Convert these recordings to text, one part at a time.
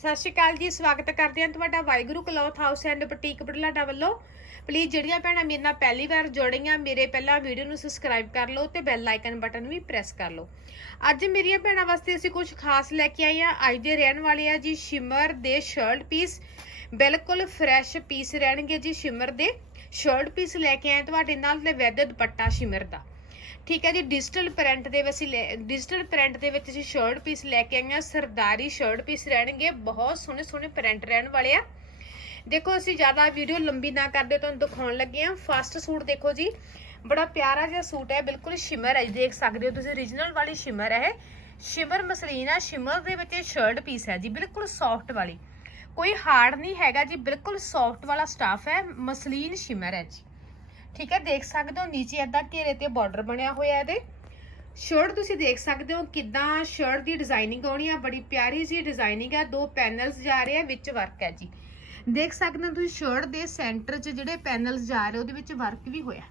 ਸਤਿ ਸ਼੍ਰੀ ਅਕਾਲ ਜੀ, ਸਵਾਗਤ ਕਰਦੇ ਹਾਂ ਤੁਹਾਡਾ Waheguru cloth house and boutique Budhlada ਵੱਲੋਂ। ਪਲੀਜ਼ ਜਿਹੜੀਆਂ ਭੈਣਾਂ ਮੇਰੇ ਨਾਲ ਪਹਿਲੀ ਵਾਰ ਜੁੜੀਆਂ ਮੇਰੇ ਪਹਿਲਾਂ ਵੀਡੀਓ ਨੂੰ ਸਬਸਕ੍ਰਾਈਬ ਕਰ ਲਓ ਤੇ ਬੈਲ ਆਈਕਨ ਬਟਨ ਵੀ ਪ੍ਰੈਸ ਕਰ ਲਓ। ਅੱਜ ਮੇਰੀਆਂ ਭੈਣਾਂ ਵਾਸਤੇ ਅਸੀਂ ਕੁਝ ਖਾਸ ਲੈ ਕੇ ਆਏ ਆ ਅੱਜ ਦੇ ਰਹਿਣ ਵਾਲੇ ਆ ਜੀ ਸ਼ਿਮਰ ਦੇ ਸ਼ਰਟ ਪੀਸ ਬਿਲਕੁਲ ਫਰੈਸ਼ ਪੀਸ ਰਹਿਣਗੇ ਜੀ ਸ਼ਿਮਰ ਦੇ। ਸ਼ਰਟ ਪੀਸ ਲੈ ਕੇ ਆਏ ਤੁਹਾਡੇ ਨਾਲ ਤੇ ਵੈਦ ਦੁਪੱਟਾ ਸ਼ਿਮਰ ਦਾ। ਠੀਕ ਹੈ ਜੀ ਡਿਜੀਟਲ ਪ੍ਰਿੰਟ ਦੇ ਵਿੱਚ ਅਸੀਂ ਡਿਜੀਟਲ ਪ੍ਰਿੰਟ ਦੇ ਵਿੱਚ ਅਸੀਂ ਸ਼ਰਟ ਪੀਸ ਲੈ ਕੇ ਆਏ ਹਾਂ ਸਰਦਾਰੀ ਸ਼ਰਟ ਪੀਸ ਰਹਿਣਗੇ ਬਹੁਤ ਸੋਹਣੇ ਸੋਹਣੇ ਪ੍ਰਿੰਟ ਰਹਿਣ ਵਾਲੇ ਆ। ਦੇਖੋ ਅਸੀਂ ਜ਼ਿਆਦਾ ਵੀਡੀਓ ਲੰਬੀ ਨਾ ਕਰਦੇ ਤੁਹਾਨੂੰ ਦਿਖਾਉਣ ਲੱਗੇ ਆ ਫਸਟ ਸੂਟ ਦੇਖੋ ਜੀ ਬੜਾ ਪਿਆਰਾ ਜਿਹਾ ਸੂਟ ਹੈ ਬਿਲਕੁਲ ਸ਼ਿਮਰ ਹੈ। ਜੀ, ਦੇਖ ਸਕਦੇ ਹੋ ਤੁਸੀਂ origignal ਵਾਲੀ ਸ਼ਿਮਰ ਹੈ। ਸ਼ਿਮਰ ਮਸਲੀਨ ਆ ਸ਼ਿਮਰ ਦੇ ਵਿੱਚ ਇਹ ਸ਼ਰਟ ਪੀਸ ਹੈ ਜੀ ਬਿਲਕੁਲ ਸੌਫਟ ਵਾਲੀ। ਕੋਈ ਹਾਰਡ ਨਹੀਂ ਹੈਗਾ ਜੀ ਬਿਲਕੁਲ ਸੌਫਟ ਵਾਲਾ ਸਟਾਫ ਹੈ ਮਸਲੀਨ ਸ਼ਿਮਰ ਹੈ ਜੀ। ਠੀਕ ਹੈ, ਦੇਖ ਸਕਦੇ ਹੋ ਨੀਚੇ ਏਦਾਂ ਘੇਰੇ ਤੇ ਬਾਰਡਰ ਬਣਿਆ ਹੋਇਆ ਇਹਦੇ। ਸ਼ਰਟ ਤੁਸੀਂ ਦੇਖ ਸਕਦੇ ਹੋ ਕਿਦਾਂ ਸ਼ਰਟ ਦੀ ਡਿਜ਼ਾਈਨਿੰਗ ਆਉਣੀ ਆ, ਬੜੀ ਪਿਆਰੀ ਜੀ ਡਿਜ਼ਾਈਨਿੰਗ ਆ, ਦੋ ਪੈਨਲਸ ਜਾ ਰਹੇ ਆ, ਵਿੱਚ ਵਰਕ ਹੈ ਜੀ। ਦੇਖ ਸਕਦੇ ਹੋ ਤੁਸੀਂ ਸ਼ਰਟ ਦੇ ਸੈਂਟਰ 'ਚ ਜਿਹੜੇ ਪੈਨਲਸ ਜਾ ਰਹੇ ਉਹਦੇ ਵਿੱਚ ਵਰਕ ਵੀ ਹੋਇਆ।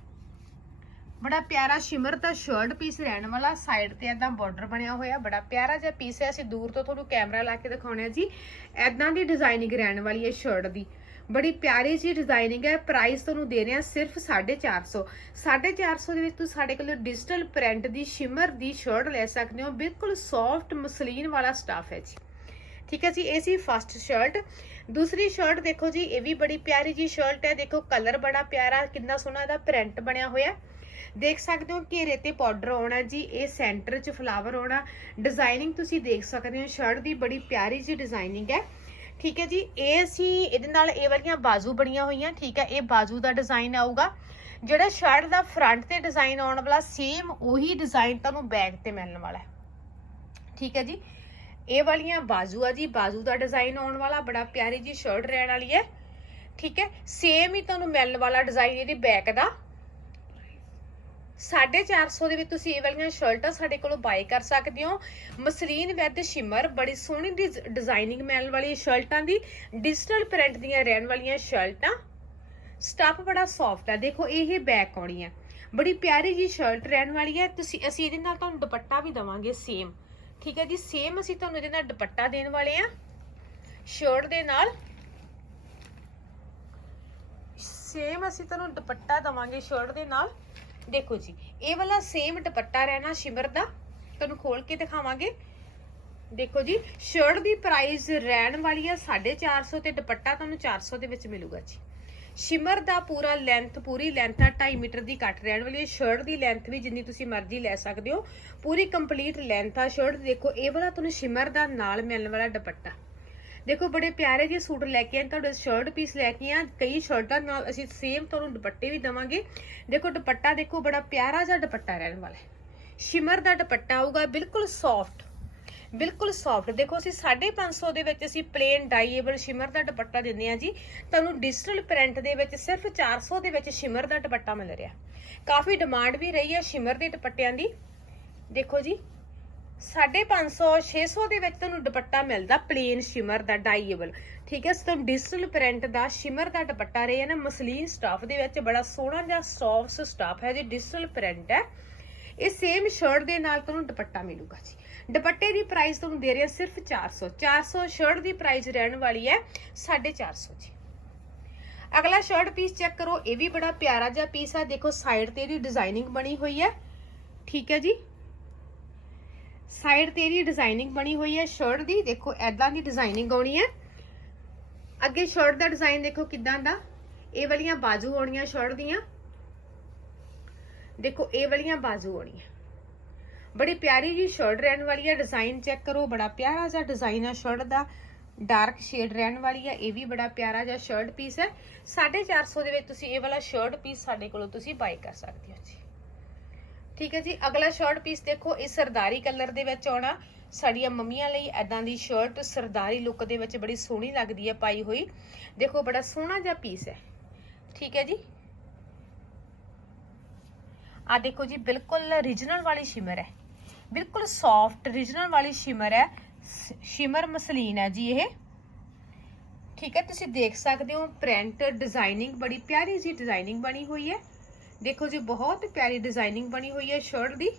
ਬੜਾ ਪਿਆਰਾ ਸ਼ਿਮਰ ਦਾ ਸ਼ਰਟ ਪੀਸ ਰਹਿਣ ਵਾਲਾ ਸਾਈਡ ਤੇ ਏਦਾਂ ਬਾਰਡਰ ਬਣਿਆ ਹੋਇਆ, ਬੜਾ ਪਿਆਰਾ ਜਿਹਾ ਪੀਸ ਹੈ ਅਸੀਂ ਦੂਰ ਤੋਂ ਤੁਹਾਨੂੰ ਕੈਮਰਾ ਲਾ ਕੇ ਦਿਖਾਉਣੇ ਆ ਜੀ। ਏਦਾਂ ਦੀ ਡਿਜ਼ਾਈਨਿੰਗ ਰਹਿਣ ਵਾਲੀ ਹੈ ਸ਼ਰਟ ਦੀ। ਬੜੀ ਪਿਆਰੀ ਜੀ ਡਿਜ਼ਾਈਨਿੰਗ ਹੈ। ਪ੍ਰਾਈਸ ਤੁਹਾਨੂੰ ਦੇ ਰਹੇ ਹਾਂ ਸਿਰਫ 450 450 ਦੇ ਵਿੱਚ ਤੁਸੀਂ ਸਾਡੇ ਕੋਲ ਡਿਜੀਟਲ ਪ੍ਰਿੰਟ ਦੀ ਸ਼ਿਮਰ ਦੀ ਸ਼ਰਟ ਲੈ ਸਕਦੇ ਹੋ। ਬਿਲਕੁਲ ਸੌਫਟ ਮਸਲੀਨ ਵਾਲਾ ਸਟਾਫ ਹੈ ਜੀ। ਠੀਕ ਹੈ ਜੀ, ਇਹ ਸੀ ਫਸਟ ਸ਼ਰਟ ਦੂਸਰੀ ਸ਼ਰਟ ਦੇਖੋ ਜੀ, ਇਹ ਵੀ ਬੜੀ ਪਿਆਰੀ ਜੀ ਸ਼ਰਟ ਹੈ। ਦੇਖੋ ਕਲਰ ਬੜਾ ਪਿਆਰਾ, ਕਿੰਨਾ ਸੋਹਣਾ ਇਹਦਾ ਪ੍ਰਿੰਟ ਬਣਿਆ ਹੋਇਆ। ਦੇਖ ਸਕਦੇ ਹੋ ਘੇਰੇ ਤੇ ਪਾਊਡਰ ਆਉਣਾ ਜੀ, ਇਹ ਸੈਂਟਰ 'ਚ ਫਲਾਵਰ ਆਉਣਾ। ਡਿਜ਼ਾਈਨਿੰਗ ਤੁਸੀਂ ਦੇਖ ਸਕਦੇ ਹੋ ਸ਼ਰਟ ਦੀ ਬੜੀ ਪਿਆਰੀ ਜੀ ਡਿਜ਼ਾਈਨਿੰਗ ਹੈ। ਠੀਕ ਹੈ ਜੀ, ਇਹ ਅਸੀਂ ਇਹਦੇ ਨਾਲ ਇਹ ਵਾਲੀਆਂ ਬਾਜ਼ੂ ਬਣੀਆਂ ਹੋਈਆਂ, ਠੀਕ ਹੈ, ਇਹ ਬਾਜ਼ੂ ਦਾ ਡਿਜ਼ਾਈਨ ਆਊਗਾ। ਜਿਹੜਾ ਸ਼ਰਟ ਦਾ ਫਰੰਟ ਤੇ ਡਿਜ਼ਾਈਨ ਆਉਣ ਵਾਲਾ ਸੇਮ ਉਹੀ ਡਿਜ਼ਾਈਨ ਤੁਹਾਨੂੰ ਬੈਕ ਤੇ ਮਿਲਣ ਵਾਲਾ ਹੈ। ਠੀਕ ਹੈ ਜੀ, ਇਹ ਵਾਲੀਆਂ ਬਾਜ਼ੂ ਆ ਜੀ, ਬਾਜ਼ੂ ਦਾ ਡਿਜ਼ਾਈਨ ਆਉਣ ਵਾਲਾ, ਬੜਾ ਪਿਆਰੀ ਜੀ ਸ਼ਰਟ ਰਹਿਣ ਵਾਲੀ ਹੈ। ਠੀਕ ਹੈ ਸੇਮ ਹੀ ਤੁਹਾਨੂੰ ਮਿਲਣ ਵਾਲਾ ਡਿਜ਼ਾਈਨ ਇਹਦੀ ਬੈਕ ਦਾ। 450 ਦੇ ਵਿੱਚ ਤੁਸੀਂ ਇਹ ਵਾਲੀਆਂ ਸ਼ਰਟਾਂ ਸਾਡੇ ਕੋਲੋਂ ਬਾਈ ਕਰ ਸਕਦੇ ਹੋ। ਮਸਲੀਨ ਵਿਦ ਸ਼ਿਮਰ ਬੜੀ ਸੋਹਣੀ ਡਿਜ਼ਾਈਨਿੰਗ ਮਿਲਣ ਵਾਲੀ ਸ਼ਰਟਾਂ ਦੀ ਡਿਜੀਟਲ ਪ੍ਰਿੰਟ ਦੀਆਂ ਰਹਿਣ ਵਾਲੀਆਂ ਸ਼ਰਟਾਂ। ਸਟੱਫ ਬੜਾ ਸੌਫਟ ਹੈ ਦੇਖੋ ਇਹ ਬੈਕ ਆਉਣੀ ਹੈ ਬੜੀ ਪਿਆਰੀ ਜੀ ਸ਼ਰਟ ਰਹਿਣ ਵਾਲੀ ਹੈ ਤੁਸੀਂ, ਅਸੀਂ ਇਹਦੇ ਨਾਲ ਤੁਹਾਨੂੰ ਦੁਪੱਟਾ ਵੀ ਦਵਾਂਗੇ ਸੇਮ ਠੀਕ ਹੈ ਜੀ ਸੇਮ ਅਸੀਂ ਤੁਹਾਨੂੰ ਇਹਦੇ ਨਾਲ ਦੁਪੱਟਾ ਦੇਣ ਵਾਲੇ ਆ। ਸ਼ਰਟ ਦੇ ਨਾਲ। ਸੇਮ ਅਸੀਂ ਤੁਹਾਨੂੰ ਦੁਪੱਟਾ ਦਵਾਂਗੇ ਸ਼ਰਟ ਦੇ ਨਾਲ। ਦੇਖੋ ਜੀ, ਇਹ ਵਾਲਾ ਸੇਮ ਦੁਪੱਟਾ ਰਹਿਣਾ ਸ਼ਿਮਰ ਦਾ। ਤੁਹਾਨੂੰ ਖੋਲ ਕੇ ਦਿਖਾਵਾਂਗੇ। ਦੇਖੋ ਜੀ ਸ਼ਰਟ ਦੀ ਪ੍ਰਾਈਸ ਰਹਿਣ ਵਾਲੀ ਹੈ 450 ਤੇ ਦੁਪੱਟਾ ਤੁਹਾਨੂੰ 400 ਦੇ ਵਿੱਚ ਮਿਲੂਗਾ ਜੀ। ਸ਼ਿਮਰ ਦਾ ਪੂਰਾ ਲੈਂਥ ਪੂਰੀ ਲੈਂਥ ਆ 2.5 ਮੀਟਰ ਦੀ ਕੱਟ ਰਹਿਣ ਵਾਲੀ ਹੈ ਸ਼ਰਟ ਦੀ ਲੈਂਥ ਵੀ ਜਿੰਨੀ ਤੁਸੀਂ ਮਰਜ਼ੀ ਲੈ ਸਕਦੇ ਹੋ। ਪੂਰੀ ਕੰਪਲੀਟ ਲੈਂਥ ਆ ਸ਼ਰਟ ਦੇਖੋ, ਇਹ ਵਾਲਾ ਤੁਹਾਨੂੰ ਸ਼ਿਮਰ ਦਾ ਨਾਲ ਮਿਲਣ ਵਾਲਾ ਦੁਪੱਟਾ। ਦੇਖੋ, ਬੜੇ ਪਿਆਰੇ ਜਿਹੇ ਸੂਟ ਲੈ ਕੇ ਆਏ, ਤੁਹਾਡੇ ਸ਼ਰਟ ਪੀਸ ਲੈ ਕੇ ਆ ਕਈ ਸ਼ਰਟਾਂ ਨਾਲ ਅਸੀਂ ਸੇਮ ਤੁਹਾਨੂੰ ਦੁਪੱਟੇ ਵੀ ਦਵਾਂਗੇ। ਦੇਖੋ, ਦੁਪੱਟਾ ਦੇਖੋ, ਬੜਾ ਪਿਆਰਾ ਜਿਹਾ ਦੁਪੱਟਾ ਰਹਿਣ ਵਾਲਾ ਹੈ। ਸ਼ਿਮਰ ਦਾ ਦੁਪੱਟਾ ਆਊਗਾ, ਬਿਲਕੁਲ ਸੌਫਟ ਬਿਲਕੁਲ ਸੌਫਟ ਦੇਖੋ, ਅਸੀਂ 550 ਦੇ ਵਿੱਚ ਅਸੀਂ ਪਲੇਨ ਡਾਈਏਬਲ ਸ਼ਿਮਰ ਦਾ ਦੁਪੱਟਾ ਦਿੰਦੇ ਆ ਜੀ। ਤੁਹਾਨੂੰ ਡਿਜੀਟਲ ਪ੍ਰਿੰਟ ਦੇ ਵਿੱਚ ਸਿਰਫ 400 ਦੇ ਵਿੱਚ ਸ਼ਿਮਰ ਦਾ ਦੁਪੱਟਾ ਮਿਲ ਰਿਹਾ। ਕਾਫੀ ਡਿਮਾਂਡ ਵੀ ਰਹੀ ਹੈ ਸ਼ਿਮਰ ਦੇ ਦੁਪੱਟਿਆਂ ਦੀ। ਦੇਖੋ ਜੀ 550 600 ਦੇ ਵਿੱਚ ਤੁਹਾਨੂੰ ਦੁਪੱਟਾ ਮਿਲਦਾ ਪਲੇਨ ਸ਼ਿਮਰ ਦਾ ਡਾਈਏਬਲ ਠੀਕ ਹੈ, ਸੋ ਤੁਹਾਨੂੰ ਡਿਜੀਟਲ ਪ੍ਰਿੰਟ ਦਾ ਸ਼ਿਮਰ ਦਾ ਦੁਪੱਟਾ ਰਹੇ ਨਾ, ਮਸਲੀਨ ਸਟਾਫ ਦੇ ਵਿੱਚ, ਬੜਾ ਸੋਹਣਾ ਜਿਹਾ ਸੌਫਟ ਸਟਾਫ ਹੈ, ਜੀ ਡਿਜੀਟਲ ਪ੍ਰਿੰਟ ਹੈ, ਇਹ ਸੇਮ ਸ਼ਰਟ ਦੇ ਨਾਲ ਤੁਹਾਨੂੰ ਦੁਪੱਟਾ ਮਿਲੂਗਾ ਜੀ। ਦੁਪੱਟੇ ਦੀ ਪ੍ਰਾਈਸ ਤੁਹਾਨੂੰ ਦੇ ਰਹੇ ਹਾਂ ਸਿਰਫ 400 400 ਸ਼ਰਟ ਦੀ ਪ੍ਰਾਈਸ ਰਹਿਣ ਵਾਲੀ ਹੈ 450 ਜੀ। ਅਗਲਾ ਸ਼ਰਟ ਪੀਸ ਚੈੱਕ ਕਰੋ, ਇਹ ਵੀ ਬੜਾ ਪਿਆਰਾ ਜਿਹਾ ਪੀਸ ਹੈ, ਦੇਖੋ ਸਾਈਡ ਤੇ ਇਹਦੀ ਡਿਜ਼ਾਈਨਿੰਗ ਬਣੀ ਹੋਈ ਹੈ। ਠੀਕ ਹੈ ਜੀ। ਸਾਈਡ ਤੇ ਇਹਦੀ ਡਿਜ਼ਾਈਨਿੰਗ ਬਣੀ ਹੋਈ ਹੈ ਸ਼ਰਟ ਦੀ। ਦੇਖੋ ਐਦਾਂ ਦੀ ਡਿਜ਼ਾਈਨਿੰਗ ਆਉਣੀ ਹੈ। ਅੱਗੇ ਸ਼ਰਟ ਦਾ ਡਿਜ਼ਾਈਨ ਦੇਖੋ ਕਿਦਾਂ ਦਾ। ਇਹ ਵਾਲੀਆਂ ਬਾਜੂ ਆਉਣੀਆਂ ਸ਼ਰਟ ਦੀਆਂ। ਦੇਖੋ, ਇਹ ਵਾਲੀਆਂ ਬਾਜੂ ਆਉਣੀਆਂ। ਬੜੀ ਪਿਆਰੀ ਜੀ ਸ਼ਰਟ ਰਹਿਣ ਵਾਲੀ ਹੈ। ਡਿਜ਼ਾਈਨ ਚੈੱਕ ਕਰੋ, ਬੜਾ ਪਿਆਰਾ ਜਿਹਾ ਡਿਜ਼ਾਈਨ ਹੈ ਸ਼ਰਟ ਦਾ। ਡਾਰਕ ਸ਼ੇਡ ਰਹਿਣ ਵਾਲੀ ਹੈ। ਇਹ ਵੀ ਬੜਾ ਪਿਆਰਾ ਜਿਹਾ ਸ਼ਰਟ ਪੀਸ ਹੈ। 450 ਦੇ ਵਿੱਚ ਤੁਸੀਂ ਇਹ ਵਾਲਾ ਸ਼ਰਟ ਪੀਸ ਸਾਡੇ ਕੋਲੋਂ ਤੁਸੀਂ ਬਾਈ ਕਰ ਸਕਦੇ ਹੋ ਜੀ। ਠੀਕ ਹੈ ਜੀ, ਅਗਲਾ ਸ਼ਰਟ ਪੀਸ ਦੇਖੋ, ਇਹ ਸਰਦਾਰੀ ਕਲਰ ਦੇ ਵਿੱਚ ਆਉਣਾ। ਸਾਡੀਆਂ ਮੰਮੀਆਂ ਲਈ ਐਦਾਂ ਦੀ ਸ਼ਰਟ ਸਰਦਾਰੀ ਲੁੱਕ ਦੇ ਵਿੱਚ ਬੜੀ ਸੋਹਣੀ ਲੱਗਦੀ ਹੈ ਪਾਈ ਹੋਈ। ਦੇਖੋ, ਬੜਾ ਸੋਹਣਾ ਜਿਹਾ ਪੀਸ ਹੈ। ਠੀਕ ਹੈ ਜੀ? ਆ ਦੇਖੋ ਜੀ, ਬਿਲਕੁਲ ਰੀਜਨਲ ਵਾਲੀ ਸ਼ਿਮਰ ਹੈ। ਬਿਲਕੁਲ ਸੌਫਟ ਰੀਜਨਲ ਵਾਲੀ ਸ਼ਿਮਰ ਹੈ। ਸ਼ਿਮਰ ਮਸਲੀਨ ਹੈ ਜੀ ਇਹ। ਠੀਕ ਹੈ, ਤੁਸੀਂ ਦੇਖ ਸਕਦੇ ਹੋ ਪ੍ਰਿੰਟ ਡਿਜ਼ਾਈਨਿੰਗ ਬੜੀ ਪਿਆਰੀ ਜੀ ਡਿਜ਼ਾਈਨਿੰਗ ਬਣੀ ਹੋਈ ਹੈ। ਦੇਖੋ ਜੀ, ਬਹੁਤ ਪਿਆਰੀ ਡਿਜ਼ਾਈਨਿੰਗ ਬਣੀ ਹੋਈ ਹੈ ਸ਼ਰਟ ਦੀ।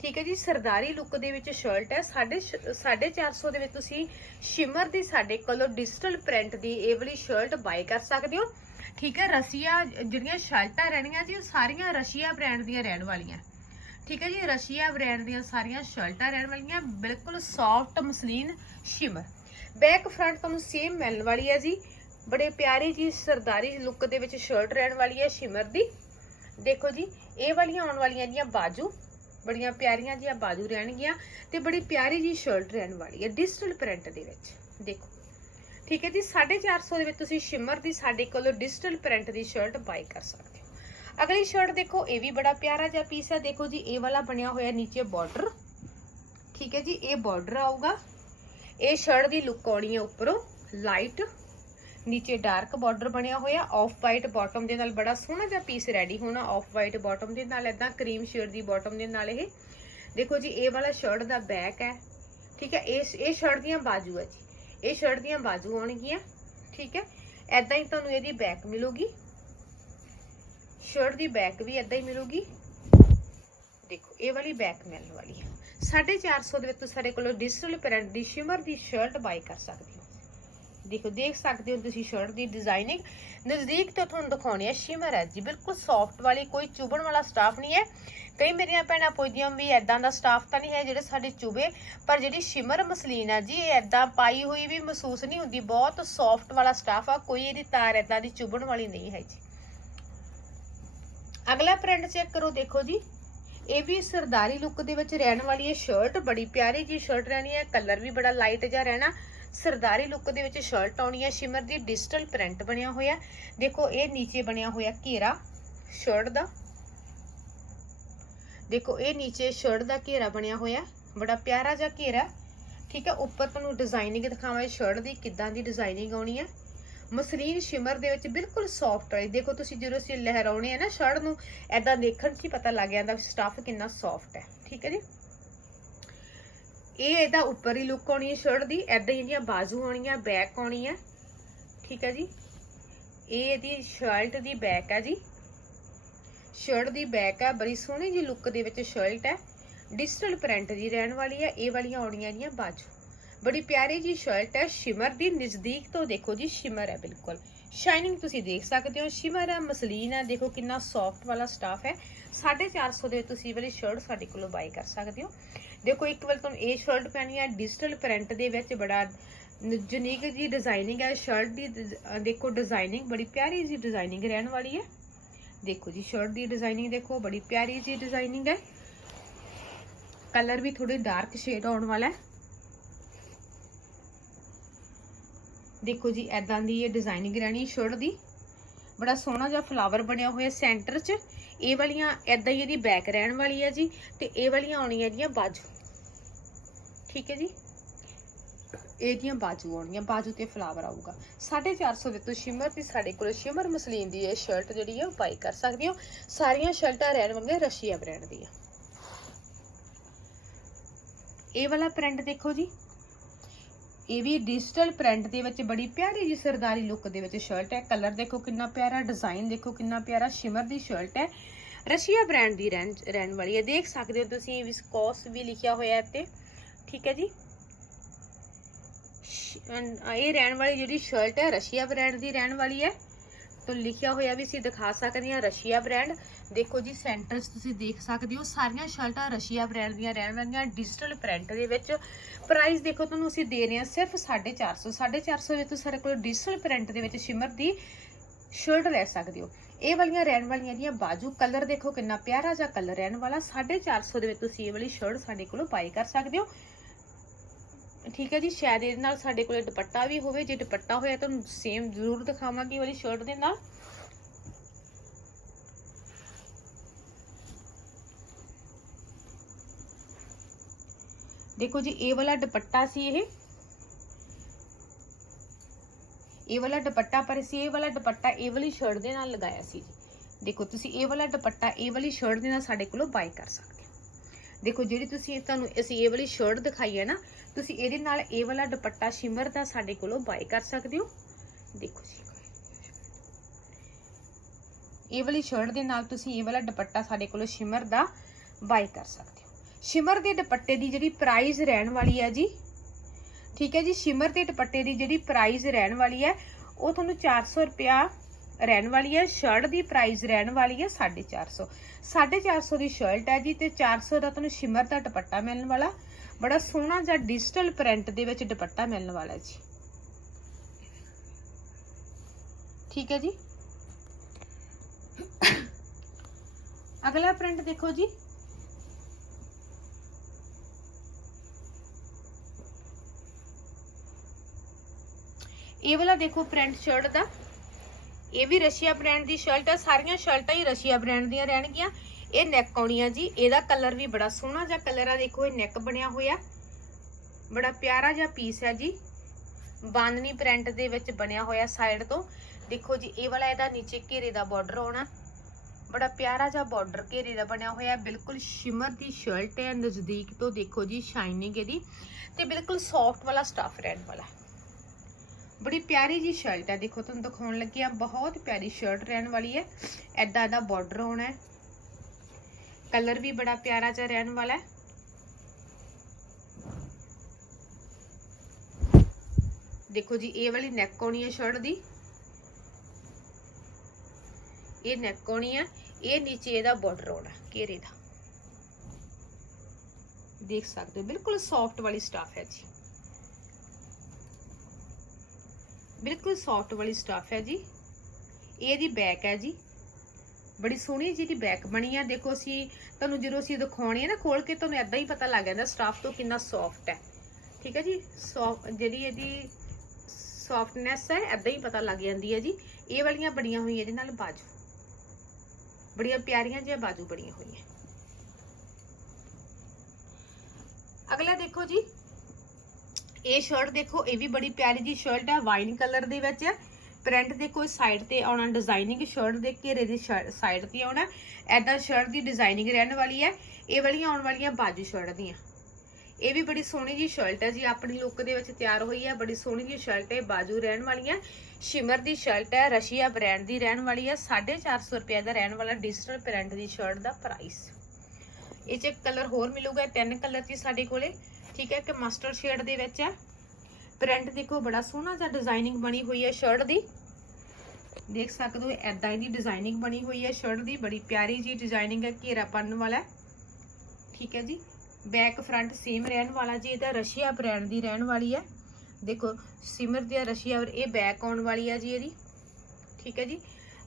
ਠੀਕ ਹੈ ਜੀ, ਸਰਦਾਰੀ ਲੁੱਕ ਦੇ ਵਿੱਚ ਸ਼ਰਟ ਹੈ। 450 ਦੇ ਵਿੱਚ ਤੁਸੀਂ ਸ਼ਿਮਰ ਦੀ ਸਾਡੇ ਕੋਲੋਂ ਡਿਜੀਟਲ ਪ੍ਰਿੰਟ ਦੀ ਇਹ ਵਾਲੀ ਸ਼ਰਟ ਬਾਈ ਕਰ ਸਕਦੇ ਹੋ। ਠੀਕ ਹੈ, ਰਸ਼ੀਆ ਜਿਹੜੀਆਂ ਸ਼ਰਟਾਂ ਰਹਿਣੀਆਂ ਜੀ, ਉਹ ਸਾਰੀਆਂ ਰਸ਼ੀਆ ਬ੍ਰਾਂਡ ਦੀਆਂ ਰਹਿਣ ਵਾਲੀਆਂ। ਠੀਕ ਹੈ ਜੀ, ਰਸ਼ੀਆ ਬ੍ਰਾਂਡ ਦੀਆਂ ਸਾਰੀਆਂ ਸ਼ਰਟਾਂ ਰਹਿਣ ਵਾਲੀਆਂ। ਬਿਲਕੁਲ soft muslin shimmer back front ਤੁਹਾਨੂੰ ਸੇਮ ਮਿਲਣ ਵਾਲੀ ਹੈ ਜੀ। ਬੜੇ ਪਿਆਰੀ ਜੀ ਸਰਦਾਰੀ ਲੁੱਕ ਦੇ ਵਿੱਚ ਸ਼ਰਟ ਰਹਿਣ ਵਾਲੀ ਹੈ ਸ਼ਿਮਰ ਦੀ। ਦੇਖੋ ਜੀ, ਇਹ ਵਾਲੀਆਂ ਆਉਣ ਵਾਲੀਆਂ ਜੀਆਂ ਬਾਜੂ, ਬੜੀਆਂ ਪਿਆਰੀਆਂ ਜੀਆਂ ਬਾਜੂ ਰਹਿਣਗੀਆਂ ਤੇ ਬੜੀ ਪਿਆਰੀ ਜੀ ਸ਼ਰਟ ਰਹਿਣ ਵਾਲੀ ਹੈ ਡਿਜੀਟਲ ਪ੍ਰਿੰਟ ਦੇ ਵਿੱਚ। ਦੇਖੋ, ਠੀਕ ਹੈ ਜੀ 450 ਦੇ ਵਿੱਚ ਤੁਸੀਂ ਸ਼ਿਮਰ ਦੀ ਸਾਡੇ ਕੋਲੋਂ ਡਿਜੀਟਲ ਪ੍ਰਿੰਟ ਦੀ ਸ਼ਰਟ ਬਾਈ ਕਰ ਸਕਦੇ ਹੋ। ਅਗਲੀ ਸ਼ਰਟ ਦੇਖੋ, ਇਹ ਵੀ ਬੜਾ ਪਿਆਰਾ ਜਿਹਾ ਪੀਸ ਹੈ। ਦੇਖੋ ਜੀ, ਇਹ ਵਾਲਾ ਬਣਿਆ ਹੋਇਆ ਨੀਚੇ ਬਾਰਡਰ ਠੀਕ ਹੈ ਜੀ, ਇਹ ਬਾਰਡਰ ਆਊਗਾ। ਇਹ ਸ਼ਰਟ ਦੀ ਲੁੱਕ ਆਉਣੀ ਹੈ ਉੱਪਰੋਂ ਲਾਈਟ ਨੀਚੇ ਡਾਰਕ ਬਾਰਡਰ ਬਣਿਆ ਹੋਇਆ ਆਫ ਵਾਈਟ ਬਾਟਮ ਦੇ ਨਾਲ ਬੜਾ ਸੋਹਣਾ ਜਿਹਾ ਪੀਸ ਰੈਡੀ ਹੋਣਾ ਆਫ ਵਾਈਟ ਬਾਟਮ ਦੇ ਨਾਲ ਇਦਾਂ ਕਰੀਮ ਸ਼ੇਡ ਦੀ ਬਾਟਮ ਦੇ ਨਾਲ ਇਹ। ਦੇਖੋ ਜੀ, ਇਹ ਵਾਲਾ ਸ਼ਰਟ ਦਾ ਬੈਕ ਹੈ, ਠੀਕ ਹੈ ਇਸ ਇਹ ਸ਼ਰਟ ਦੀਆਂ ਬਾਜੂ ਹੈ ਜੀ, ਇਹ ਸ਼ਰਟ ਦੀਆਂ ਬਾਜੂ ਆਉਣਗੀਆਂ, ਠੀਕ ਹੈ ਐਦਾਂ ਹੀ ਤੁਹਾਨੂੰ ਇਹਦੀ ਬੈਕ ਮਿਲੂਗੀ। ਸ਼ਰਟ ਦੀ ਬੈਕ ਵੀ ਐਦਾਂ ਹੀ ਮਿਲੂਗੀ। ਦੇਖੋ, ਇਹ ਵਾਲੀ ਬੈਕ ਮਿਲਣ ਵਾਲੀ ਹੈ। 450 ਦੇ ਵਿੱਚ ਤੁਸੀਂ ਸਾਡੇ ਕੋਲੋਂ ਡਿਜੀਟਲ ਪ੍ਰਿੰਟ ਦੀ ਸ਼ਿਮਰ ਦੀ ਸ਼ਰਟ ਬਾਈ ਕਰ ਸਕਦੇ ਦੇਖੋ, ਦੇਖ ਸਕਦੇ ਹੋ ਤੁਸੀਂ ਸ਼ਰਟ ਦੀ ਡਿਜ਼ਾਈਨਿੰਗ ਨਜ਼ਦੀਕ ਤੋਂ ਤੁਹਾਨੂੰ ਦਿਖਾਉਣੀ ਹੈ ਸ਼ਿਮਰ ਹੈ ਜੀ। ਬਿਲਕੁਲ ਸੌਫਟ ਵਾਲੀ, ਕੋਈ ਚੁਭਣ ਵਾਲਾ ਸਟਾਫ ਨਹੀਂ ਹੈ। ਕਈ ਮੇਰੀਆਂ ਭੈਣਾਂ ਪੁੱਛਦੀਆਂ ਵੀ ਐਦਾਂ ਦਾ ਸਟਾਫ ਤਾਂ ਨਹੀਂ ਹੈ ਜਿਹੜੇ ਸਾਡੇ ਚੁਭੇ ਪਰ ਜਿਹੜੀ ਸ਼ਿਮਰ ਮਸਲੀਨ ਆ ਜੀ, ਇਹ ਐਦਾਂ ਪਾਈ ਹੋਈ ਵੀ ਮਹਿਸੂਸ ਨਹੀਂ ਹੁੰਦੀ। ਬਹੁਤ ਸੌਫਟ ਵਾਲਾ ਸਟਾਫ ਆ, ਕੋਈ ਇਹਦੀ ਤਾਰ ਐਦਾਂ ਦੀ ਚੁਭਣ ਵਾਲੀ ਨਹੀਂ ਹੈ ਜੀ। ਅਗਲਾ ਪ੍ਰਿੰਟ ਚੈੱਕ ਕਰੋ, ਦੇਖੋ ਜੀ। ਇਹ ਵੀ ਸਰਦਾਰੀ ਲੁੱਕ ਦੇ ਵਿੱਚ ਰਹਿਣ ਵਾਲੀ ਹੈ ਸ਼ਰਟ ਬੜੀ ਪਿਆਰੀ ਜੀ। ਸ਼ਰਟ ਰਹਿਣੀ ਹੈ ਕਲਰ ਵੀ ਬੜਾ ਲਾਈਟ ਜਿਹਾ ਰਹਿਣਾ। ਸਰਦਾਰੀ ਲੁੱਕ ਦੇ ਵਿੱਚ ਸ਼ਰਟ ਆਉਣੀ ਹੈ ਸ਼ਿਮਰ ਦੀ ਡਿਜੀਟਲ ਪ੍ਰਿੰਟ ਬਣਿਆ ਹੋਇਆ। ਦੇਖੋ, ਇਹ ਨੀਚੇ ਬਣਿਆ ਹੋਇਆ ਘੇਰਾ ਸ਼ਰਟ ਦਾ। ਦੇਖੋ, ਇਹ ਨੀਚੇ ਸ਼ਰਟ ਦਾ ਘੇਰਾ ਬਣਿਆ ਹੋਇਆ। ਬੜਾ ਪਿਆਰਾ ਜਿਹਾ ਘੇਰਾ। ਠੀਕ ਹੈ ਉੱਪਰ ਤੁਹਾਨੂੰ ਡਿਜ਼ਾਈਨਿੰਗ ਦਿਖਾਵਾਂ ਸ਼ਰਟ ਦੀ ਕਿੱਦਾਂ ਦੀ ਡਿਜ਼ਾਈਨਿੰਗ ਆਉਣੀ ਹੈ ਮਸਲੀਨ ਸ਼ਿਮਰ ਦੇ ਵਿੱਚ ਬਿਲਕੁਲ ਸੌਫਟ ਵਾਲੀ ਦੇਖੋ, ਤੁਸੀਂ ਜਦੋਂ ਅਸੀਂ ਲਹਿਰਾਉਣੇ ਆ ਨਾ ਸ਼ਰਟ ਨੂੰ ਐਦਾਂ ਦੇਖਣ 'ਚ ਹੀ ਪਤਾ ਲੱਗ ਜਾਂਦਾ ਸਟਫ ਕਿੰਨਾ ਸੌਫਟ ਹੈ ਠੀਕ ਹੈ ਜੀ? ਇਹ ਇਹਦਾ ਉੱਪਰ ਹੀ ਲੁੱਕ ਆਉਣੀ ਹੈ ਸ਼ਰਟ ਦੀ ਐਦਾਂ ਹੀ ਇਹਦੀਆਂ ਬਾਜ਼ੂ ਆਉਣੀਆਂ ਬੈਕ ਆਉਣੀ ਹੈ। ਠੀਕ ਹੈ ਜੀ? ਇਹ ਇਹਦੀ ਸ਼ਰਟ ਦੀ ਬੈਕ ਹੈ ਜੀ। ਸ਼ਰਟ ਦੀ ਬੈਕ ਹੈ, ਬੜੀ ਸੋਹਣੀ ਜੀ ਲੁੱਕ ਦੇ ਵਿੱਚ ਸ਼ਰਟ ਹੈ। ਡਿਜੀਟਲ ਪ੍ਰਿੰਟ ਦੀ ਰਹਿਣ ਵਾਲੀ ਹੈ, ਇਹ ਵਾਲੀਆਂ ਆਉਣੀਆਂ ਇਹਦੀਆਂ ਬਾਜੂ। ਬੜੀ ਪਿਆਰੀ ਜੀ ਸ਼ਰਟ ਹੈ, ਸ਼ਿਮਰ ਦੀ, ਨਜ਼ਦੀਕ ਤੋਂ ਦੇਖੋ ਜੀ, ਸ਼ਿਮਰ ਹੈ ਬਿਲਕੁਲ। ਸ਼ਾਈਨਿੰਗ ਤੁਸੀਂ ਦੇਖ ਸਕਦੇ ਹੋ। ਸ਼ਿਮਰ ਮਸਲੀਨ ਹੈ। ਦੇਖੋ ਕਿੰਨਾ ਸੌਫਟ ਵਾਲਾ ਸਟਾਫ ਹੈ। 450 ਦੇ ਤੁਸੀਂ ਵਾਲੀ ਸ਼ਰਟ ਸਾਡੇ ਕੋਲੋਂ ਬਾਈ ਕਰ ਸਕਦੇ ਹੋ। ਦੇਖੋ ਇੱਕ ਵਾਰ ਤੁਹਾਨੂੰ ਇਹ ਸ਼ਰਟ ਪੈਣੀ ਹੈ। ਡਿਜੀਟਲ ਪ੍ਰਿੰਟ ਦੇ ਵਿੱਚ ਬੜਾ ਯੂਨੀਕ ਜੀ ਡਿਜ਼ਾਈਨਿੰਗ ਹੈ। ਸ਼ਰਟ ਦੀ ਅਹ ਦੇਖੋ ਡਿਜ਼ਾਈਨਿੰਗ ਬੜੀ ਪਿਆਰੀ ਜੀ ਡਿਜ਼ਾਈਨਿੰਗ ਰਹਿਣ ਵਾਲੀ ਹੈ। ਦੇਖੋ ਜੀ ਸ਼ਰਟ ਦੀ ਡਿਜ਼ਾਈਨਿੰਗ ਦੇਖੋ। ਬੜੀ ਪਿਆਰੀ ਜੀ ਡਿਜ਼ਾਈਨਿੰਗ ਹੈ। ਕਲਰ ਵੀ ਥੋੜੀ ਡਾਰਕ ਸ਼ੇਡ ਆਉਣ ਵਾਲਾ ਹੈ। ਦੇਖੋ ਜੀ ਐਦਾਂ ਦੀ ਇਹ ਡਿਜ਼ਾਈਨਿੰਗ ਰਹਿਣੀ ਸ਼ਰਟ ਦੀ। ਬੜਾ ਸੋਹਣਾ ਜਿਹਾ ਫਲਾਵਰ ਬਣਿਆ ਹੋਇਆ ਸੈਂਟਰ 'ਚ। ਇਹ ਵਾਲੀਆਂ ਐਦਾਂ ਹੀ ਇਹਦੀ ਬੈਕ ਰਹਿਣ ਵਾਲੀ ਹੈ ਜੀ ਤੇ ਇਹ ਵਾਲੀਆਂ ਆਉਣੀਆਂ ਇਹਦੀਆਂ ਬਾਜੂ। ਠੀਕ ਹੈ ਜੀ? ਇਹਦੀਆਂ ਬਾਜੂ ਆਉਣੀਆਂ ਬਾਜੂ ਤੇ ਫਲਾਵਰ ਆਊਗਾ। 450 ਦੇ ਤੋਂ ਸ਼ਿਮਰ ਦੀ ਸਾਡੇ ਕੋਲ ਸ਼ਿਮਰ ਮਸਲੀਨ ਦੀ ਇਹ ਸ਼ਰਟ ਜਿਹੜੀ ਹੈ ਉਹ ਬਾਈ ਕਰ ਸਕਦੇ ਹੋ। ਸਾਰੀਆਂ ਸ਼ਰਟਾਂ ਰਹਿਣ ਵਾਲੀਆਂ ਰਸ਼ੀਆ ਬ੍ਰਾਂਡ ਦੀਆਂ। ਇਹ ਵਾਲਾ ਪ੍ਰਿੰਟ ਦੇਖੋ ਜੀ। ਇਹ ਵੀ ਡਿਜੀਟਲ ਪ੍ਰਿੰਟ ਦੇ ਵਿੱਚ ਬੜੀ ਪਿਆਰੀ ਜੀ ਸਰਦਾਰੀ ਲੁੱਕ ਦੇ ਵਿੱਚ ਸ਼ਰਟ ਹੈ। ਕਲਰ ਦੇਖੋ ਕਿੰਨਾ ਪਿਆਰਾ ਡਿਜ਼ਾਈਨ ਦੇਖੋ ਕਿੰਨਾ ਪਿਆਰਾ ਸ਼ਿਮਰ ਦੀ ਸ਼ਰਟ ਹੈ। ਰਸ਼ੀਆ ਬ੍ਰਾਂਡ ਦੀ ਰਹਿਣ ਰਹਿਣ ਵਾਲੀ ਹੈ। ਦੇਖ ਸਕਦੇ ਹੋ ਤੁਸੀਂ ਵਿਸਕੋਸ ਵੀ ਲਿਖਿਆ ਹੋਇਆ ਹੈ ਤੇ ਠੀਕ ਹੈ ਜੀ। ਇਹ ਰਹਿਣ ਵਾਲੀ ਜਿਹੜੀ ਸ਼ਰਟ ਹੈ, ਰਸ਼ੀਆ ਬ੍ਰਾਂਡ ਦੀ ਰਹਿਣ ਵਾਲੀ ਹੈ। ਤੋਂ ਲਿਖਿਆ ਹੋਇਆ ਵੀ ਅਸੀਂ ਦਿਖਾ ਸਕਦੇ ਹਾਂ ਰਸ਼ੀਆ ਬ੍ਰਾਂਡ ਦੇਖੋ ਜੀ ਸੈਂਟਰ 'ਚ ਤੁਸੀਂ ਦੇਖ ਸਕਦੇ ਹੋ, ਸਾਰੀਆਂ ਸ਼ਰਟਾਂ ਰਸ਼ੀਆ ਬ੍ਰਾਂਡ ਦੀਆਂ ਰਹਿਣ ਵਾਲੀਆਂ ਡਿਜੀਟਲ ਪ੍ਰਿੰਟ ਦੇ ਵਿੱਚ। ਪ੍ਰਾਈਸ ਦੇਖੋ ਤੁਹਾਨੂੰ ਅਸੀਂ ਦੇ ਰਹੇ ਹਾਂ ਸਿਰਫ 450 450 ਵਿੱਚ ਤੁਸੀਂ ਸਾਡੇ ਕੋਲ ਡਿਜੀਟਲ ਪ੍ਰਿੰਟ ਦੇ ਵਿੱਚ ਸ਼ਿਮਰ ਦੀ ਸ਼ਰਟ ਲੈ ਸਕਦੇ ਹੋ। ਇਹ ਵਾਲੀਆਂ ਰਹਿਣ ਵਾਲੀਆਂ ਦੀਆਂ ਬਾਜੂ ਕਲਰ ਦੇਖੋ ਕਿੰਨਾ ਪਿਆਰਾ ਜਿਹਾ ਕਲਰ ਰਹਿਣ ਵਾਲਾ। 450 ਦੇ ਵਿੱਚ ਤੁਸੀਂ ਇਹ ਵਾਲੀ ਸ਼ਰਟ ਸਾਡੇ ਕੋਲੋਂ ਬਾਈ ਕਰ ਸਕਦੇ ਹੋ। ਠੀਕ ਹੈ ਜੀ, ਸ਼ਾਇਦ ਇਹਦੇ ਨਾਲ ਸਾਡੇ ਕੋਲੇ ਦੁਪੱਟਾ ਵੀ ਹੋਵੇ। ਜੇ ਦੁਪੱਟਾ ਹੋਇਆ ਤਾਂ ਸੇਮ ਜ਼ਰੂਰ ਦਿਖਾਵਾਂਗੇ ਇਹ ਵਾਲੀ ਸ਼ਰਟ ਦੇ ਨਾਲ। ਦੇਖੋ ਜੀ, ਇਹ ਵਾਲਾ ਦੁਪੱਟਾ ਸੀ ਇਹ। ਇਹ ਵਾਲਾ ਦੁਪੱਟਾ, ਪਰ ਅਸੀਂ ਇਹ ਵਾਲਾ ਦੁਪੱਟਾ ਇਹ ਵਾਲੀ ਸ਼ਰਟ ਦੇ ਨਾਲ ਲਗਾਇਆ ਸੀ ਜੀ। ਦੇਖੋ, ਤੁਸੀਂ ਇਹ ਵਾਲਾ ਦੁਪੱਟਾ, ਇਹ ਵਾਲੀ ਸ਼ਰਟ ਦੇ ਨਾਲ ਸਾਡੇ ਕੋਲੋਂ ਬਾਈ ਕਰ ਸਕਦੇ ਹੋ। ਦੇਖੋ, ਜਿਹੜੀ ਤੁਸੀਂ ਤੁਹਾਨੂੰ, ਅਸੀਂ ਇਹ ਵਾਲੀ ਸ਼ਰਟ ਦਿਖਾਈ ਹੈ ਨਾ, ਤੁਸੀਂ ਇਹਦੇ ਨਾਲ ਇਹ ਵਾਲਾ ਦੁਪੱਟਾ ਸ਼ਿਮਰ ਦਾ ਸਾਡੇ ਕੋਲੋਂ ਬਾਈ ਕਰ ਸਕਦੇ ਹੋ। ਦੇਖੋ ਜੀ। ਇਹ ਵਾਲੀ ਸ਼ਰਟ ਦੇ ਨਾਲ ਤੁਸੀਂ ਇਹ ਵਾਲਾ ਦੁਪੱਟਾ ਸਾਡੇ ਕੋਲੋਂ ਸ਼ਿਮਰ ਦਾ ਬਾਈ ਕਰ ਸਕਦੇ ਹੋ। ਸ਼ਿਮਰ ਦੇ ਦੁਪੱਟੇ ਦੀ ਜਿਹੜੀ ਪ੍ਰਾਈਸ ਰਹਿਣ ਵਾਲੀ ਹੈ ਜੀ, ਠੀਕ ਹੈ ਜੀ, ਸ਼ਿਮਰ ਦੇ ਦੁਪੱਟੇ ਦੀ ਜਿਹੜੀ ਪ੍ਰਾਈਸ ਰਹਿਣ ਵਾਲੀ ਹੈ ਉਹ ਤੁਹਾਨੂੰ 400 ਰੁਪਿਆ ਰਹਿਣ ਵਾਲੀ ਹੈ ਸ਼ਰਟ ਦੀ ਪ੍ਰਾਈਸ ਰਹਿਣ ਵਾਲੀ ਹੈ 450 450 ਦੀ ਸ਼ਰਟ ਹੈ ਜੀ ਤੇ 400 ਦਾ ਤੁਹਾਨੂੰ ਸ਼ਿਮਰ ਦਾ ਦੁਪੱਟਾ ਮਿਲਣ ਵਾਲਾ, ਬੜਾ ਸੋਹਣਾ ਜਿਹਾ ਡਿਜੀਟਲ ਪ੍ਰਿੰਟ ਦੇ ਵਿੱਚ ਦੁਪੱਟਾ ਮਿਲਣ ਵਾਲਾ ਜੀ। ਠੀਕ ਹੈ ਜੀ। ਅਗਲਾ ਪ੍ਰਿੰਟ ਦੇਖੋ ਜੀ। ਇਹ ਵਾਲਾ ਦੇਖੋ ਪ੍ਰਿੰਟ ਸ਼ਰਟ ਦਾ। ਇਹ ਵੀ ਰਸ਼ੀਆ ਬ੍ਰਾਂਡ ਦੀ ਸ਼ਰਟ ਹੈ ਸਾਰੀਆਂ ਸ਼ਰਟਾਂ ਹੀ ਰਸ਼ੀਆ ਬ੍ਰਾਂਡ ਦੀਆਂ ਰਹਿਣਗੀਆਂ। ਇਹ ਨੈਕ ਆਉਣੀ ਆ ਜੀ, ਇਹਦਾ ਕਲਰ ਵੀ ਬੜਾ ਸੋਹਣਾ ਜਿਹਾ ਕਲਰ ਆ, ਦੇਖੋ ਇਹ ਨੈਕ ਬਣਿਆ ਹੋਇਆ। ਬੜਾ ਪਿਆਰਾ ਜਿਹਾ ਪੀਸ ਹੈ ਜੀ। ਬਾਂਦਨੀ ਪ੍ਰਿੰਟ ਦੇ ਵਿੱਚ ਬਣਿਆ ਹੋਇਆ ਸਾਈਡ ਤੋਂ। ਦੇਖੋ ਜੀ, ਇਹ ਵਾਲਾ ਇਹਦਾ ਨੀਚੇ ਘੇਰੇ ਦਾ ਬਾਰਡਰ ਆਉਣਾ। ਬੜਾ ਪਿਆਰਾ ਜਿਹਾ ਬਾਰਡਰ ਘੇਰੇ ਦਾ ਬਣਿਆ ਹੋਇਆ ਬਿਲਕੁਲ ਸ਼ਿਮਰ ਦੀ ਸ਼ਰਟ ਹੈ, ਨਜ਼ਦੀਕ ਤੋਂ ਦੇਖੋ ਜੀ ਸ਼ਾਈਨਿੰਗ ਇਹਦੀ। ਤੇ ਬਿਲਕੁਲ ਸੌਫਟ ਵਾਲਾ ਸਟਫ ਰਹਿਣ ਵਾਲਾ। ਬੜੀ ਪਿਆਰੀ ਜੀ ਸ਼ਰਟ ਹੈ। ਦੇਖੋ, ਤੁਹਾਨੂੰ ਦਿਖਾਉਣ ਲੱਗੀ ਆ ਬਹੁਤ ਪਿਆਰੀ ਸ਼ਰਟ ਰਹਿਣ ਵਾਲੀ ਹੈ। ਐਦਾਂ ਦਾ ਬਾਰਡਰ ਹੋਣਾ ਹੈ। ਕਲਰ ਵੀ ਬੜਾ ਪਿਆਰਾ ਜਿਹਾ ਰਹਿਣ ਵਾਲਾ ਹੈ। ਦੇਖੋ ਜੀ, ਇਹ ਵਾਲੀ ਨੈਕ ਆਉਣੀ ਹੈ ਸ਼ਰਟ ਦੀ। ਇਹ ਨੈਕ ਆਉਣੀ ਹੈ। ਇਹ ਨੀਚੇ ਇਹਦਾ ਬਾਰਡਰ ਆਉਣਾ ਘੇਰੇ ਦਾ। ਦੇਖ ਸਕਦੇ ਹੋ, ਬਿਲਕੁਲ ਸੌਫਟ ਵਾਲੀ ਸਟਾਫ ਹੈ ਜੀ। ਬਿਲਕੁਲ ਸੌਫਟ ਵਾਲੀ ਸਟਾਫ ਹੈ ਜੀ। ਇਹ ਇਹਦੀ ਬੈਕ ਹੈ ਜੀ। ਬੜੀ ਸੋਹਣੀ ਜਿਹੀ ਬੈਕ ਬਣੀ ਆ। ਦੇਖੋ ਅਸੀਂ, ਤੁਹਾਨੂੰ ਜਦੋਂ ਅਸੀਂ ਦਿਖਾਉਣੀ ਹੈ ਨਾ ਖੋਲ ਕੇ ਤੁਹਾਨੂੰ ਐਦਾਂ ਹੀ ਪਤਾ ਲੱਗ ਜਾਂਦਾ ਸਟਾਫ ਤੋਂ ਕਿੰਨਾ ਸੌਫਟ ਹੈ। ਠੀਕ ਹੈ ਜੀ? ਸੌਫਟ ਜਿਹੜੀ ਇਹਦੀ ਸੌਫਟਨੈਸ ਹੈ ਐਦਾਂ ਹੀ ਪਤਾ ਲੱਗ ਜਾਂਦੀ ਹੈ ਜੀ। ਇਹ ਵਾਲੀਆਂ ਬੜੀਆਂ ਹੋਈਆਂ ਇਹਦੇ ਨਾਲ ਬਾਜੂ। ਬੜੀਆਂ ਪਿਆਰੀਆਂ ਜਿਹੀਆਂ ਬਾਜੂ ਬੜੀਆਂ ਹੋਈਆਂ। ਅਗਲਾ ਦੇਖੋ ਜੀ। ਇਹ ਸ਼ਰਟ ਦੇਖੋ, ਇਹ ਵੀ ਬੜੀ ਪਿਆਰੀ ਜੀ ਸ਼ਰਟ ਹੈ ਵਾਈਨ ਕਲਰ ਦੇ ਵਿੱਚ। ਪ੍ਰਿੰਟ ਦੇਖੋ ਸਾਈਡ ਤੇ ਆਉਣਾ ਡਿਜ਼ਾਈਨਿੰਗ ਸ਼ਰਟ ਦੇ ਘੇਰੇ ਦੀ ਸਾਈਡ ਤੇ ਆਉਣਾ। ਐਦਾਂ ਸ਼ਰਟ ਦੀ ਡਿਜ਼ਾਈਨਿੰਗ ਰਹਿਣ ਵਾਲੀ ਹੈ। ਇਹ ਵਾਲੀਆਂ ਆਉਣ ਵਾਲੀਆਂ ਬਾਜੂ ਸ਼ਰਟ ਦੀਆਂ। ਇਹ ਵੀ ਬੜੀ ਸੋਹਣੀ ਜੀ ਸ਼ਰਟ ਹੈ ਜੀ, ਆਪਣੀ ਲੁੱਕ ਦੇ ਵਿੱਚ ਤਿਆਰ ਹੋਈ ਹੈ ਬੜੀ ਸੋਹਣੀ ਜੀ ਸ਼ਰਟ ਹੈ ਬਾਜੂ ਰਹਿਣ ਵਾਲੀਆਂ ਸ਼ਿਮਰ ਦੀ ਸ਼ਰਟ ਹੈ ਰਸ਼ੀਆ ਬ੍ਰਾਂਡ ਦੀ ਰਹਿਣ ਵਾਲੀ ਹੈ 450 ਰੁਪਏ ਦਾ ਰਹਿਣ ਵਾਲਾ ਡਿਜੀਟਲ ਪ੍ਰਿੰਟ ਦੀ ਸ਼ਰਟ ਦਾ ਪ੍ਰਾਈਸ ਇਹ ਚ ਕਲਰ ਹੋਰ ਮਿਲੂਗਾ ਤਿੰਨ ਕਲਰ ਚ ਸਾਡੇ ਕੋਲੇ। ਠੀਕ ਹੈ ਕਿ ਮਸਟਰਡ ਸ਼ੇਡ ਦੇ ਵਿੱਚ ਹੈ। ਪ੍ਰਿੰਟ ਦੇਖੋ, ਬੜਾ ਸੋਹਣਾ ਜਿਹਾ ਡਿਜ਼ਾਈਨਿੰਗ ਬਣੀ ਹੋਈ ਹੈ ਸ਼ਰਟ ਦੀ। ਦੇਖ ਸਕਦੇ ਹੋ ਐਦਾਂ ਇਹਦੀ ਡਿਜ਼ਾਈਨਿੰਗ ਬਣੀ ਹੋਈ ਹੈ ਸ਼ਰਟ ਦੀ। ਬੜੀ ਪਿਆਰੀ ਜੀ ਡਿਜ਼ਾਈਨਿੰਗ ਹੈ, ਘੇਰਾ ਪੰਨ ਵਾਲਾ ਠੀਕ ਹੈ ਜੀ। ਬੈਕ ਫਰੰਟ ਸੇਮ ਰਹਿਣ ਵਾਲਾ ਜੀ ਇਹਦਾ ਰਸ਼ੀਆ ਬ੍ਰਾਂਡ ਦੀ ਰਹਿਣ ਵਾਲੀ ਹੈ। ਦੇਖੋ, ਸਿਮਰ ਦੀ ਰਸ਼ੀਆ ਇਹ ਬੈਕ ਆਉਣ ਵਾਲੀ ਹੈ ਜੀ ਇਹਦੀ। ਠੀਕ ਹੈ ਜੀ।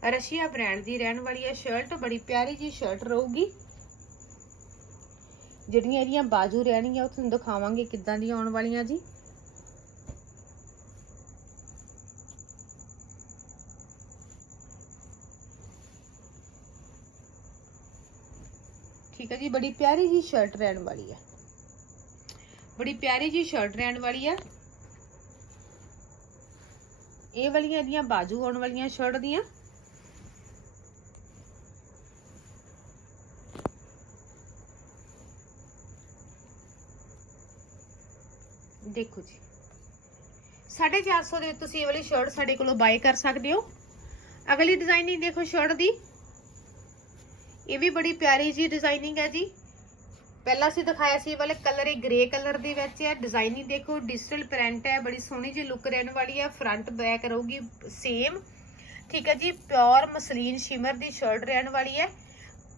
ਰਸ਼ੀਆ ਬ੍ਰਾਂਡ ਦੀ ਰਹਿਣ ਵਾਲੀ ਹੈ ਸ਼ਰਟ ਬੜੀ ਪਿਆਰੀ ਜੀ ਸ਼ਰਟ ਰਹੂਗੀ। ਜਿਹੜੀਆਂ ਇਹਦੀਆਂ ਬਾਜੂ ਰਹਿਣਗੀਆਂ, ਉਹ ਤੁਹਾਨੂੰ ਦਿਖਾਵਾਂਗੇ ਕਿੱਦਾਂ ਦੀਆਂ ਆਉਣ ਵਾਲੀਆਂ ਜੀ। ਠੀਕ ਹੈ ਜੀ, ਬੜੀ ਪਿਆਰੀ ਜੀ ਸ਼ਰਟ ਰਹਿਣ ਵਾਲੀ ਹੈ ਬੜੀ ਪਿਆਰੀ ਜੀ ਸ਼ਰਟ ਰਹਿਣ ਵਾਲੀ ਹੈ ਇਹ ਵਾਲੀਆਂ ਇਹਦੀਆਂ ਬਾਜੂ ਆਉਣ ਵਾਲੀਆਂ ਸ਼ਰਟ ਦੀਆਂ। ਦੇਖੋ ਜੀ। 450 ਦੇ ਤੁਸੀਂ ਇਹ ਵਾਲੀ ਸ਼ਰਟ ਸਾਡੇ ਕੋਲੋਂ ਬਾਏ ਕਰ ਸਕਦੇ ਹੋ। ਅਗਲੀ ਡਿਜ਼ਾਈਨਿੰਗ ਦੇਖੋ ਸ਼ਰਟ ਦੀ। ਇਹ ਵੀ ਬੜੀ ਪਿਆਰੀ ਜੀ ਡਿਜ਼ਾਈਨਿੰਗ ਹੈ ਜੀ। ਪਹਿਲਾਂ ਅਸੀਂ ਦਿਖਾਇਆ ਸੀ ਇਹ ਵਾਲੇ ਕਲਰ ਇਹ ਗ੍ਰੇ ਕਲਰ ਦੇ ਵਿੱਚ ਹੈ। ਡਿਜ਼ਾਈਨਿੰਗ ਦੇਖੋ ਡਿਜੀਟਲ ਪ੍ਰਿੰਟ ਹੈ, ਬੜੀ ਸੋਹਣੀ ਜੀ ਲੁੱਕ ਰਹਿਣ ਵਾਲੀ ਹੈ। ਫਰੰਟ ਬੈਕ ਰਹੂਗੀ ਸੇਮ ਠੀਕ ਹੈ ਜੀ ਪਿਓਰ ਮਸਲੀਨ ਸ਼ਿਮਰ ਦੀ ਸ਼ਰਟ ਰਹਿਣ ਵਾਲੀ ਹੈ।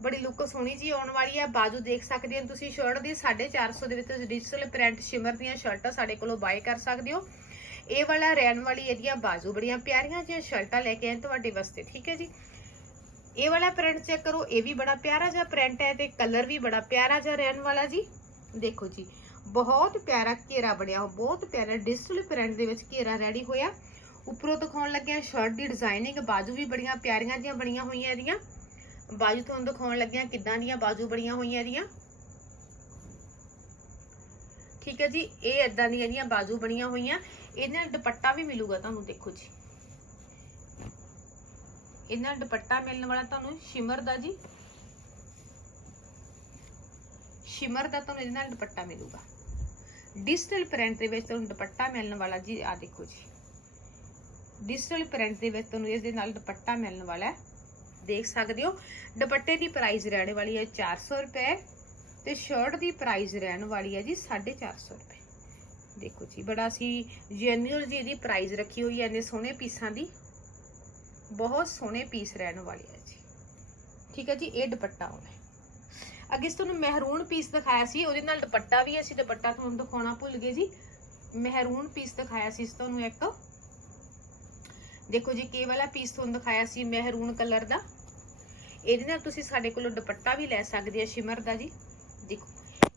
ਬੜੀ ਲੁੱਕ ਸੋਹਣੀ ਜੀ ਆਉਣ ਵਾਲੀ ਹੈ ਬਾਜੂ ਦੇਖ ਸਕਦੇ ਹੋ ਤੁਸੀਂ ਸ਼ਰਟ ਦੀ 450 ਦੇ ਵਿੱਚ ਡਿਜੀਟਲ ਪ੍ਰਿੰਟ ਸ਼ਿਮਰ ਦੀਆਂ ਸ਼ਰਟਾਂ ਸਾਡੇ ਕੋਲੋਂ ਬਾਏ ਕਰ ਸਕਦੇ ਹੋ। ਇਹ ਵਾਲਾ ਰਹਿਣ ਵਾਲੀ ਇਹਦੀਆਂ ਬਾਜੂ ਬੜੀਆਂ ਪਿਆਰੀਆਂ ਜਿਹੀਆਂ ਸ਼ਰਟਾਂ ਲੈ ਕੇ ਆਏ ਤੁਹਾਡੇ ਵਾਸਤੇ, ਠੀਕ ਹੈ ਜੀ। ਇਹ ਵਾਲਾ ਪ੍ਰਿੰਟ ਚੈੱਕ ਕਰੋ, ਇਹ ਵੀ ਬੜਾ ਪਿਆਰਾ ਜਿਹਾ ਪ੍ਰਿੰਟ ਹੈ ਤੇ ਕਲਰ ਵੀ ਬੜਾ ਪਿਆਰਾ ਜਿਹਾ ਰਹਿਣ ਵਾਲਾ ਜੀ। ਦੇਖੋ ਜੀ, ਬਹੁਤ ਪਿਆਰਾ ਘੇਰਾ ਬਣਿਆ ਹੋ ਬਹੁਤ ਪਿਆਰਾ ਡਿਜੀਟਲ ਪ੍ਰਿੰਟ ਦੇ ਵਿੱਚ ਘੇਰਾ ਰੈਡੀ ਹੋਇਆ। ਉੱਪਰੋਂ ਦਿਖਾਉਣ ਲੱਗਿਆ ਸ਼ਰਟ ਦੀ ਡਿਜ਼ਾਈਨਿੰਗ ਬਾਜੂ ਵੀ ਬੜੀਆਂ ਪਿਆਰੀਆਂ ਜਿਹੀਆਂ ਬਣੀਆਂ ਹੋਈਆਂ ਇਹਦੀਆਂ। ਬਾਜੂ ਤੁਹਾਨੂੰ ਦਿਖਾਉਣ ਲੱਗਿਆ ਕਿੱਦਾਂ ਦੀਆਂ ਬਾਜੂ ਬਣੀਆਂ ਹੋਈਆਂ ਇਹਦੀਆਂ। ਠੀਕ ਹੈ ਜੀ, ਇਹ ਇਦਾਂ ਦੀਆਂ ਇਹਦੀਆਂ ਬਾਜੂ ਬਣੀਆਂ ਹੋਈਆਂ, ਇਹਦੇ ਨਾਲ ਦੁਪੱਟਾ ਵੀ ਮਿਲੂਗਾ ਤੁਹਾਨੂੰ, ਦੇਖੋ ਜੀ। ਇਹਦੇ ਨਾਲ ਦੁਪੱਟਾ ਮਿਲਣ ਵਾਲਾ ਤੁਹਾਨੂੰ ਸ਼ਿਮਰ ਦਾ ਜੀ। ਸ਼ਿਮਰ ਦਾ ਤੁਹਾਨੂੰ ਇਹਦੇ ਨਾਲ ਦੁਪੱਟਾ ਮਿਲੂਗਾ। ਡਿਜੀਟਲ ਪ੍ਰਿੰਟ ਦੇ ਵਿੱਚ ਤੁਹਾਨੂੰ ਦੁਪੱਟਾ ਮਿਲਣ ਵਾਲਾ ਜੀ ਆ ਦੇਖੋ ਜੀ। ਡਿਜੀਟਲ ਪ੍ਰਿੰਟ ਦੇ ਵਿੱਚ ਤੁਹਾਨੂੰ ਇਸ ਦੇ ਨਾਲ ਦੁਪੱਟਾ ਮਿਲਣ ਵਾਲਾ ਹੈ। ਦੇਖ ਸਕਦੇ ਹੋ। ਦੁਪੱਟੇ ਦੀ ਪ੍ਰਾਈਸ ਰਹਿਣ ਵਾਲੀ ਹੈ 400 ਰੁਪਏ ਤੇ ਸ਼ਰਟ ਦੀ ਪ੍ਰਾਈਸ ਰਹਿਣ ਵਾਲੀ ਹੈ ਜੀ 450 ਰੁਪਏ। ਦੇਖੋ ਜੀ, ਬੜਾ ਸੀ ਜੈਨੂਅਲ ਜੀ ਦੀ ਪ੍ਰਾਈਸ ਰੱਖੀ ਹੋਈ ਹੈ, ਇੰਨੇ ਸੋਹਣੇ ਪੀਸਾਂ ਦੀ। ਬਹੁਤ ਸੋਹਣੇ ਪੀਸ ਰਹਿਣ ਵਾਲੇ ਹੈ ਜੀ। ਠੀਕ ਹੈ ਜੀ, ਇਹ ਦੁਪੱਟਾ ਆਉਣਾ ਅੱਗੇ ਤੁਹਾਨੂੰ ਮਹਿਰੂਨ ਪੀਸ ਦਿਖਾਇਆ ਸੀ, ਉਹਦੇ ਨਾਲ ਦੁਪੱਟਾ ਵੀ ਅਸੀਂ ਦੁਪੱਟਾ ਤੁਹਾਨੂੰ ਦਿਖਾਉਣਾ ਭੁੱਲ ਗਏ ਜੀ। ਮਹਿਰੂਨ ਪੀਸ ਦਿਖਾਇਆ ਸੀ ਤੁਹਾਨੂੰ ਇੱਕ। ਦੇਖੋ ਜੀ ਕੇ ਵਾਲਾ ਪੀਸ ਤੁਹਾਨੂੰ ਦਿਖਾਇਆ ਸੀ ਮਹਿਰੂਨ ਕਲਰ ਦਾ। ਇਹਦੇ ਨਾਲ ਤੁਸੀਂ ਸਾਡੇ ਕੋਲੋਂ ਦੁਪੱਟਾ ਵੀ ਲੈ ਸਕਦੇ ਆ ਸ਼ਿਮਰ ਦਾ ਜੀ। ਦੇਖੋ,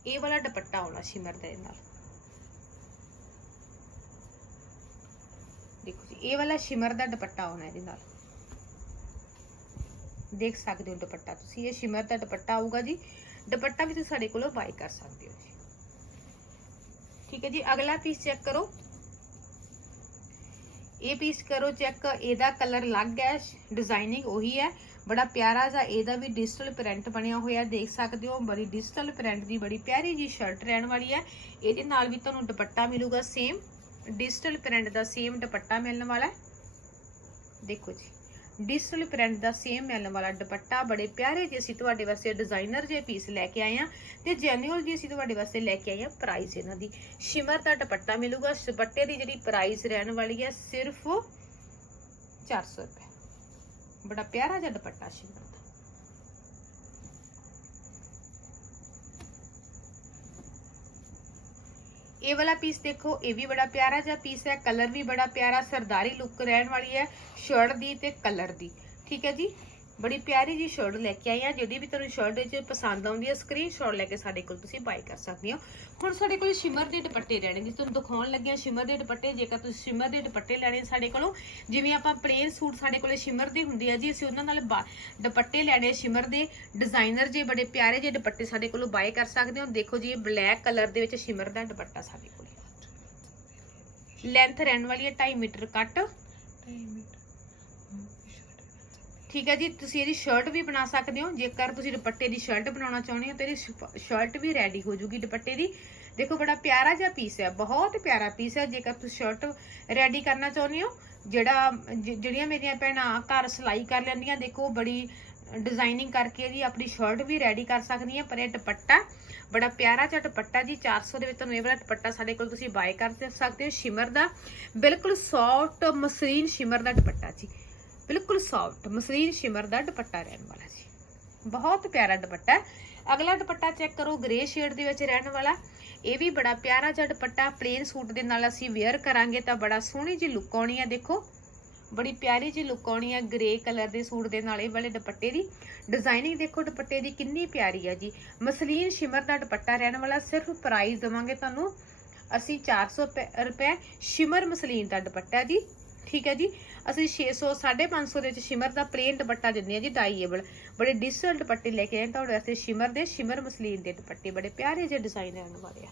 ਇਹ ਵਾਲਾ ਦੁਪੱਟਾ ਆਉਣਾ ਸ਼ਿਮਰ ਦਾ ਇਹਦੇ ਨਾਲ। ਦੇਖੋ ਜੀ, ਇਹ ਵਾਲਾ ਸ਼ਿਮਰ ਦਾ ਦੁਪੱਟਾ ਆਉਣਾ ਇਹਦੇ ਨਾਲ। ਦੇਖ ਸਕਦੇ ਹੋ ਦੁਪੱਟਾ ਤੁਸੀਂ, ਇਹ ਸ਼ਿਮਰ ਦਾ ਦੁਪੱਟਾ ਆਊਗਾ ਜੀ। ਦੁਪੱਟਾ ਵੀ ਤੁਸੀਂ ਸਾਡੇ ਕੋਲੋਂ ਬਾਈ ਕਰ ਸਕਦੇ ਹੋ ਜੀ। ਠੀਕ ਹੈ ਜੀ, ਅਗਲਾ ਪੀਸ ਚੈੱਕ ਕਰੋ। ਇਹ ਪੀਸ ਕਰੋ ਚੈੱਕ ਇਹਦਾ ਕਲਰ ਅਲੱਗ ਹੈ ਡਿਜ਼ਾਈਨਿੰਗ ਉਹੀ ਹੈ। ਬੜਾ ਪਿਆਰਾ ਜਿਹਾ, ਇਹਦਾ ਵੀ ਡਿਜੀਟਲ ਪ੍ਰਿੰਟ ਬਣਿਆ ਹੋਇਆ, ਦੇਖ ਸਕਦੇ ਹੋ, ਬੜੀ ਡਿਜੀਟਲ ਪ੍ਰਿੰਟ ਦੀ ਬੜੀ ਪਿਆਰੀ ਜੀ ਸ਼ਰਟ ਰਹਿਣ ਵਾਲੀ ਹੈ। ਇਹਦੇ ਨਾਲ ਵੀ ਤੁਹਾਨੂੰ ਦੁਪੱਟਾ ਮਿਲੂਗਾ ਸੇਮ ਡਿਜੀਟਲ ਪ੍ਰਿੰਟ ਦਾ ਸੇਮ ਦੁਪੱਟਾ ਮਿਲਣ ਵਾਲਾ ਹੈ। ਦੇਖੋ ਜੀ ਡਿਜੀਟਲ ਪ੍ਰਿੰਟ ਦਾ ਸੇਮ ਮਿਲਣ ਵਾਲਾ ਦੁਪੱਟਾ, ਬੜੇ ਪਿਆਰੇ ਜਿਹੇ ਅਸੀਂ ਤੁਹਾਡੇ ਵਾਸਤੇ ਡਿਜ਼ਾਈਨਰ ਜੇ ਪੀਸ ਲੈ ਕੇ ਆਏ ਆ ਤੇ ਜੈਨੂਅਲ ਜੀ ਅਸੀਂ ਤੁਹਾਡੇ ਵਾਸਤੇ ਲੈ ਕੇ ਆਏ ਆ ਪ੍ਰਾਈਸ ਇਹਨਾਂ ਦੀ। ਸ਼ਿਮਰ ਦਾ ਦੁਪੱਟਾ ਮਿਲੂਗਾ, ਦੁਪੱਟੇ ਦੀ ਜਿਹੜੀ ਪ੍ਰਾਈਸ ਰਹਿਣ ਵਾਲੀ ਹੈ ਸਿਰਫ 400 ਰੁਪਏ। ਬੜਾ ਪਿਆਰਾ ਜਿਹਾ ਦੁਪੱਟਾ ਸ਼ਿਮਰ ਦਾ ਇਹ ਵਾਲਾ ਪੀਸ ਦੇਖੋ, ਇਹ ਵੀ ਬੜਾ ਪਿਆਰਾ ਜਿਹਾ ਪੀਸ ਹੈ ਕਲਰ ਵੀ ਬੜਾ ਪਿਆਰਾ, ਸਰਦਾਰੀ ਲੁੱਕ ਰਹਿਣ ਵਾਲੀ ਹੈ ਸ਼ਰਟ ਦੀ ਤੇ ਕਲਰ ਦੀ। ਠੀਕ ਹੈ ਜੀ? ਬੜੀ ਪਿਆਰੀ ਜੀ ਸ਼ਰਟ ਲੈ ਕੇ ਆਈ ਆ ਜਿਹੜੀ ਵੀ ਤੁਹਾਨੂੰ ਸ਼ਰਟ ਵਿੱਚ ਪਸੰਦ ਆਉਂਦੀ ਹੈ ਸਕਰੀਨਸ਼ਾਟ ਲੈ ਕੇ ਸਾਡੇ ਕੋਲ ਤੁਸੀਂ ਬਾਈ ਕਰ ਸਕਦੇ ਹੋ। ਹੁਣ ਸਾਡੇ ਕੋਲ ਸ਼ਿਮਰ ਦੇ ਦੁਪੱਟੇ ਰਹਿਣੇ ਜੀ ਤੁਹਾਨੂੰ ਦਿਖਾਉਣ ਲੱਗਿਆ ਸ਼ਿਮਰ ਦੇ ਦੁਪੱਟੇ, ਜੇਕਰ ਤੁਸੀਂ ਸ਼ਿਮਰ ਦੇ ਦੁਪੱਟੇ ਲੈਣੇ ਸਾਡੇ ਕੋਲੋਂ, ਜਿਵੇਂ ਆਪਾਂ ਪਲੇਨ ਸੂਟ ਸਾਡੇ ਕੋਲੇ ਸ਼ਿਮਰ ਦੇ ਹੁੰਦੇ ਆ ਜੀ, ਅਸੀਂ ਉਹਨਾਂ ਨਾਲ ਬਾ- ਦੁਪੱਟੇ ਲੈਣੇ ਸ਼ਿਮਰ ਦੇ ਡਿਜ਼ਾਈਨਰ ਜੇ ਬੜੇ ਪਿਆਰੇ ਜੇ ਦੁਪੱਟੇ ਸਾਡੇ ਕੋਲੋਂ ਬਾਏ ਕਰ ਸਕਦੇ ਹੋ। ਦੇਖੋ ਜੀ, ਇਹ ਬਲੈਕ ਕਲਰ ਦੇ ਵਿੱਚ ਸ਼ਿਮਰ ਦਾ ਦੁਪੱਟਾ ਸਾਡੇ ਕੋਲ। ਲੈਂਥ ਰਹਿਣ ਵਾਲੀ ਹੈ 2.5 ਮੀਟਰ ਕੱਟ ਮੀਟਰ। ਠੀਕ ਹੈ ਜੀ, ਤੁਸੀਂ ਇਹਦੀ ਸ਼ਰਟ ਵੀ ਬਣਾ ਸਕਦੇ ਹੋ। ਜੇਕਰ ਤੁਸੀਂ ਦੁਪੱਟੇ ਦੀ ਸ਼ਰਟ ਬਣਾਉਣਾ ਚਾਹੁੰਦੇ ਹੋ, ਤਾਂ ਇਹਦੀ ਸ਼ਰਟ ਵੀ ਰੈਡੀ ਹੋ ਜੂਗੀ ਦੁਪੱਟੇ ਦੀ। ਦੇਖੋ, ਬੜਾ ਪਿਆਰਾ ਜਿਹਾ ਪੀਸ ਹੈ, ਬਹੁਤ ਪਿਆਰਾ ਪੀਸ ਹੈ। ਜੇਕਰ ਤੁਸੀਂ ਸ਼ਰਟ ਰੈਡੀ ਕਰਨਾ ਚਾਹੁੰਦੇ ਹੋ, ਜਿਹੜਾ ਜਿਹੜੀਆਂ ਮੇਰੀਆਂ ਭੈਣਾਂ ਘਰ ਸਿਲਾਈ ਕਰ ਲੈਂਦੀਆਂ, ਦੇਖੋ ਬੜੀ ਡਿਜ਼ਾਈਨਿੰਗ ਕਰਕੇ ਇਹਦੀ ਆਪਣੀ ਸ਼ਰਟ ਵੀ ਰੈਡੀ ਕਰ ਸਕਦੀਆਂ, ਪਰ ਇਹ ਦੁਪੱਟਾ, ਬੜਾ ਪਿਆਰਾ ਜਿਹਾ ਦੁਪੱਟਾ ਜੀ। 400 ਦੇ ਵਿੱਚ ਤੁਹਾਨੂੰ ਇਹ ਵਾਲਾ ਦੁਪੱਟਾ ਸਾਡੇ ਕੋਲ ਤੁਸੀਂ ਬਾਏ ਕਰ ਸਕਦੇ ਹੋ, ਸ਼ਿਮਰ ਦਾ। ਬਿਲਕੁਲ ਸੌਫਟ ਮਸਰੀਨ ਸ਼ਿਮਰ ਦਾ ਦੁਪੱਟਾ ਜੀ। ਬਿਲਕੁਲ ਸੌਫਟ ਮਸਲੀਨ ਸ਼ਿਮਰ ਦਾ ਦੁਪੱਟਾ ਰਹਿਣ ਵਾਲਾ ਜੀ। ਬਹੁਤ ਪਿਆਰਾ ਦੁਪੱਟਾ ਅਗਲਾ ਦੁਪੱਟਾ ਚੈੱਕ ਕਰੋ ਗ੍ਰੇ ਸ਼ੇਡ ਦੇ ਵਿੱਚ ਰਹਿਣ ਵਾਲਾ। ਇਹ ਵੀ ਬੜਾ ਪਿਆਰਾ ਜਿਹਾ ਦੁਪੱਟਾ ਪਲੇਨ ਸੂਟ ਦੇ ਨਾਲ ਅਸੀਂ ਵੇਅਰ ਕਰਾਂਗੇ ਤਾਂ ਬੜਾ ਸੋਹਣੀ ਜੀ ਲੁੱਕ ਆਉਣੀ ਹੈ, ਦੇਖੋ। ਬੜੀ ਪਿਆਰੀ ਜੀ ਲੁੱਕ ਆਉਣੀ ਹੈ ਗ੍ਰੇ ਕਲਰ ਦੇ ਸੂਟ ਦੇ ਨਾਲ ਇਹ ਵਾਲੇ ਦੁਪੱਟੇ ਦੀ। ਡਿਜ਼ਾਈਨਿੰਗ ਦੇਖੋ, ਦੁਪੱਟੇ ਦੀ ਕਿੰਨੀ ਪਿਆਰੀ ਆ ਜੀ। ਮਸਲੀਨ ਸ਼ਿਮਰ ਦਾ ਦੁਪੱਟਾ ਰਹਿਣ ਵਾਲਾ, ਸਿਰਫ ਪ੍ਰਾਈਸ ਦਵਾਂਗੇ ਤੁਹਾਨੂੰ। ਅਸੀਂ 400 ਰੁਪਏ- ਰੁਪਏ ਸ਼ਿਮਰ ਮਸਲੀਨ ਦਾ ਦੁਪੱਟਾ ਜੀ। ਠੀਕ ਹੈ ਜੀ। ਅਸੀਂ 600 550 ਦੇ ਵਿੱਚ ਸ਼ਿਮਰ ਦਾ ਪਲੇਨ ਦੁਪੱਟਾ ਦਿੰਦੇ ਆ ਜੀ ਡਾਈਏਬਲ ਬੜੇ ਡਿਸਲ ਦੁਪੱਟੇ ਲੈ ਕੇ ਆਏ ਤੁਹਾਡੇ ਵਾਸਤੇ, ਸ਼ਿਮਰ ਦੇ, ਸ਼ਿਮਰ ਮਸਲੀਨ ਦੇ ਦੁਪੱਟੇ। ਬੜੇ ਪਿਆਰੇ ਜਿਹੇ ਡਿਜ਼ਾਈਨ ਰਹਿਣ ਵਾਲੇ ਆ।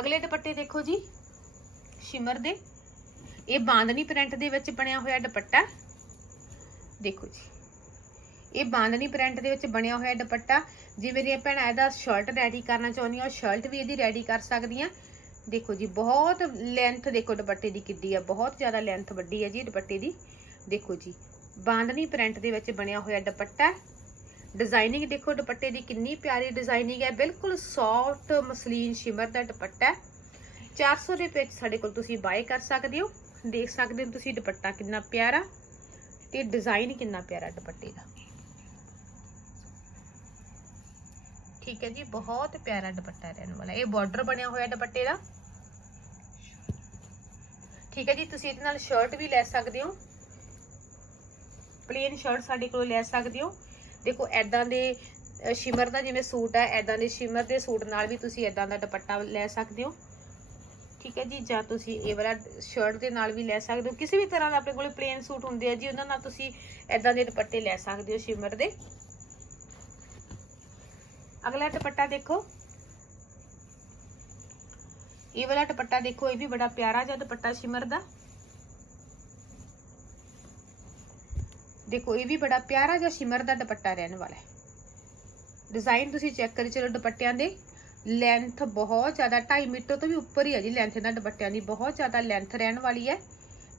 ਅਗਲੇ ਦੁਪੱਟੇ ਦੇਖੋ ਜੀ, ਸ਼ਿਮਰ ਦੇ। ਇਹ ਬਾਂਦਨੀ ਪ੍ਰਿੰਟ ਦੇ ਵਿੱਚ ਬਣਿਆ ਹੋਇਆ ਦੁਪੱਟਾ। ਦੇਖੋ ਜੀ, ਇਹ ਬਾਂਦਨੀ ਪ੍ਰਿੰਟ ਦੇ ਵਿੱਚ ਬਣਿਆ ਹੋਇਆ ਦੁਪੱਟਾ। ਜੇ ਮੇਰੀਆਂ ਭੈਣਾਂ ਇਹਦਾ ਸ਼ਰਟ ਰੈਡੀ ਕਰਨਾ ਚਾਹੁੰਦੀਆਂ ਉਹ ਸ਼ਰਟ ਵੀ ਇਹਦੀ ਰੈਡੀ ਕਰ ਸਕਦੀਆਂ। ਦੇਖੋ ਜੀ, ਬਹੁਤ ਲੈਂਥ ਦੇਖੋ ਦੁਪੱਟੇ ਦੀ ਕਿੱਡੀ ਆ, ਬਹੁਤ ਜ਼ਿਆਦਾ ਲੈਂਥ ਵੱਡੀ ਹੈ ਜੀ ਦੁਪੱਟੇ ਦੀ। ਦੇਖੋ ਜੀ ਬਾਂਦਨੀ ਪ੍ਰਿੰਟ ਦੇ ਵਿੱਚ ਬਣਿਆ ਹੋਇਆ ਦੁਪੱਟਾ ਡਿਜ਼ਾਈਨਿੰਗ ਦੇਖੋ ਦੁਪੱਟੇ ਦੀ ਕਿੰਨੀ ਪਿਆਰੀ ਡਿਜ਼ਾਈਨਿੰਗ ਹੈ, ਬਿਲਕੁਲ ਸੌਫਟ ਮਸਲੀਨ, ਸ਼ਿਮਰ ਦਾ ਦੁਪੱਟਾ ਹੈ। 400 ਦੇ ਵਿੱਚ ਸਾਡੇ ਕੋਲ ਤੁਸੀਂ ਬਾਏ ਕਰ ਸਕਦੇ ਹੋ, ਦੇਖ ਸਕਦੇ ਹੋ ਤੁਸੀਂ ਦੁਪੱਟਾ ਕਿੰਨਾ ਪਿਆਰਾ ਤੇ ਡਿਜ਼ਾਈਨ ਕਿੰਨਾ ਪਿਆਰਾ ਦੁਪੱਟੇ ਦਾ। ਠੀਕ ਹੈ ਜੀ, ਬਹੁਤ ਪਿਆਰਾ ਦੁਪੱਟਾ ਰਹਿਣ ਵਾਲਾ ਇਹ ਬਾਰਡਰ ਬਣਿਆ ਹੋਇਆ ਦੁਪੱਟੇ ਦਾ। ਠੀਕ ਹੈ ਜੀ, ਤੁਸੀਂ ਇਹਦੇ ਨਾਲ ਸ਼ਰਟ ਵੀ ਲੈ ਸਕਦੇ ਹੋ। ਪਲੇਨ ਸ਼ਰਟ ਸਾਡੇ ਕੋਲ ਲੈ ਸਕਦੇ ਹੋ। ਦੇਖੋ ਐਦਾਂ ਦੇ ਸ਼ਿਮਰ ਦਾ ਜਿਵੇਂ ਸੂਟ ਹੈ ਐਦਾਂ ਦੇ ਸ਼ਿਮਰ ਦੇ ਸੂਟ ਨਾਲ ਵੀ ਤੁਸੀਂ ਐਦਾਂ ਦਾ ਦੁਪੱਟਾ ਲੈ ਸਕਦੇ ਹੋ। ਠੀਕ ਹੈ ਜੀ, ਜਾਂ ਤੁਸੀਂ ਇਹ ਵਾਲਾ ਸ਼ਰਟ ਦੇ ਨਾਲ ਵੀ ਲੈ ਸਕਦੇ ਹੋ। ਕਿਸੇ ਵੀ ਤਰ੍ਹਾਂ ਦਾ ਆਪਣੇ ਕੋਲ ਪਲੇਨ ਸੂਟ ਹੁੰਦੇ ਆ ਜੀ, ਉਹਨਾਂ ਨਾਲ ਤੁਸੀਂ ਐਦਾਂ ਦੇ ਦੁਪੱਟੇ ਲੈ ਸਕਦੇ ਹੋ ਸ਼ਿਮਰ ਦੇ। ਅਗਲਾ ਦੁਪੱਟਾ ਦੇਖੋ। ਇਹ ਵਾਲਾ ਦੁਪੱਟਾ ਦੇਖੋ, ਇਹ ਵੀ ਬੜਾ ਪਿਆਰਾ ਜਿਹਾ ਦੁਪੱਟਾ ਸ਼ਿਮਰ ਦਾ। ਦੇਖੋ, ਇਹ ਵੀ ਬੜਾ ਪਿਆਰਾ ਜਿਹਾ ਸ਼ਿਮਰ ਦਾ ਦੁਪੱਟਾ ਰਹਿਣ ਵਾਲਾ ਹੈ। ਡਿਜ਼ਾਈਨ ਤੁਸੀਂ ਚੈੱਕ ਕਰੀ ਚਲੋ ਦੁਪੱਟਿਆਂ ਦੇ। ਲੈਂਥ ਬਹੁਤ ਜ਼ਿਆਦਾ 2.5 ਮੀਟਰ ਤੋਂ ਵੀ ਉੱਪਰ ਹੀ ਹੈ ਜੀ ਲੈਂਥ ਇਹਨਾਂ ਦੁਪੱਟਿਆਂ ਦੀ। ਬਹੁਤ ਜ਼ਿਆਦਾ ਲੈਂਥ ਰਹਿਣ ਵਾਲੀ ਹੈ।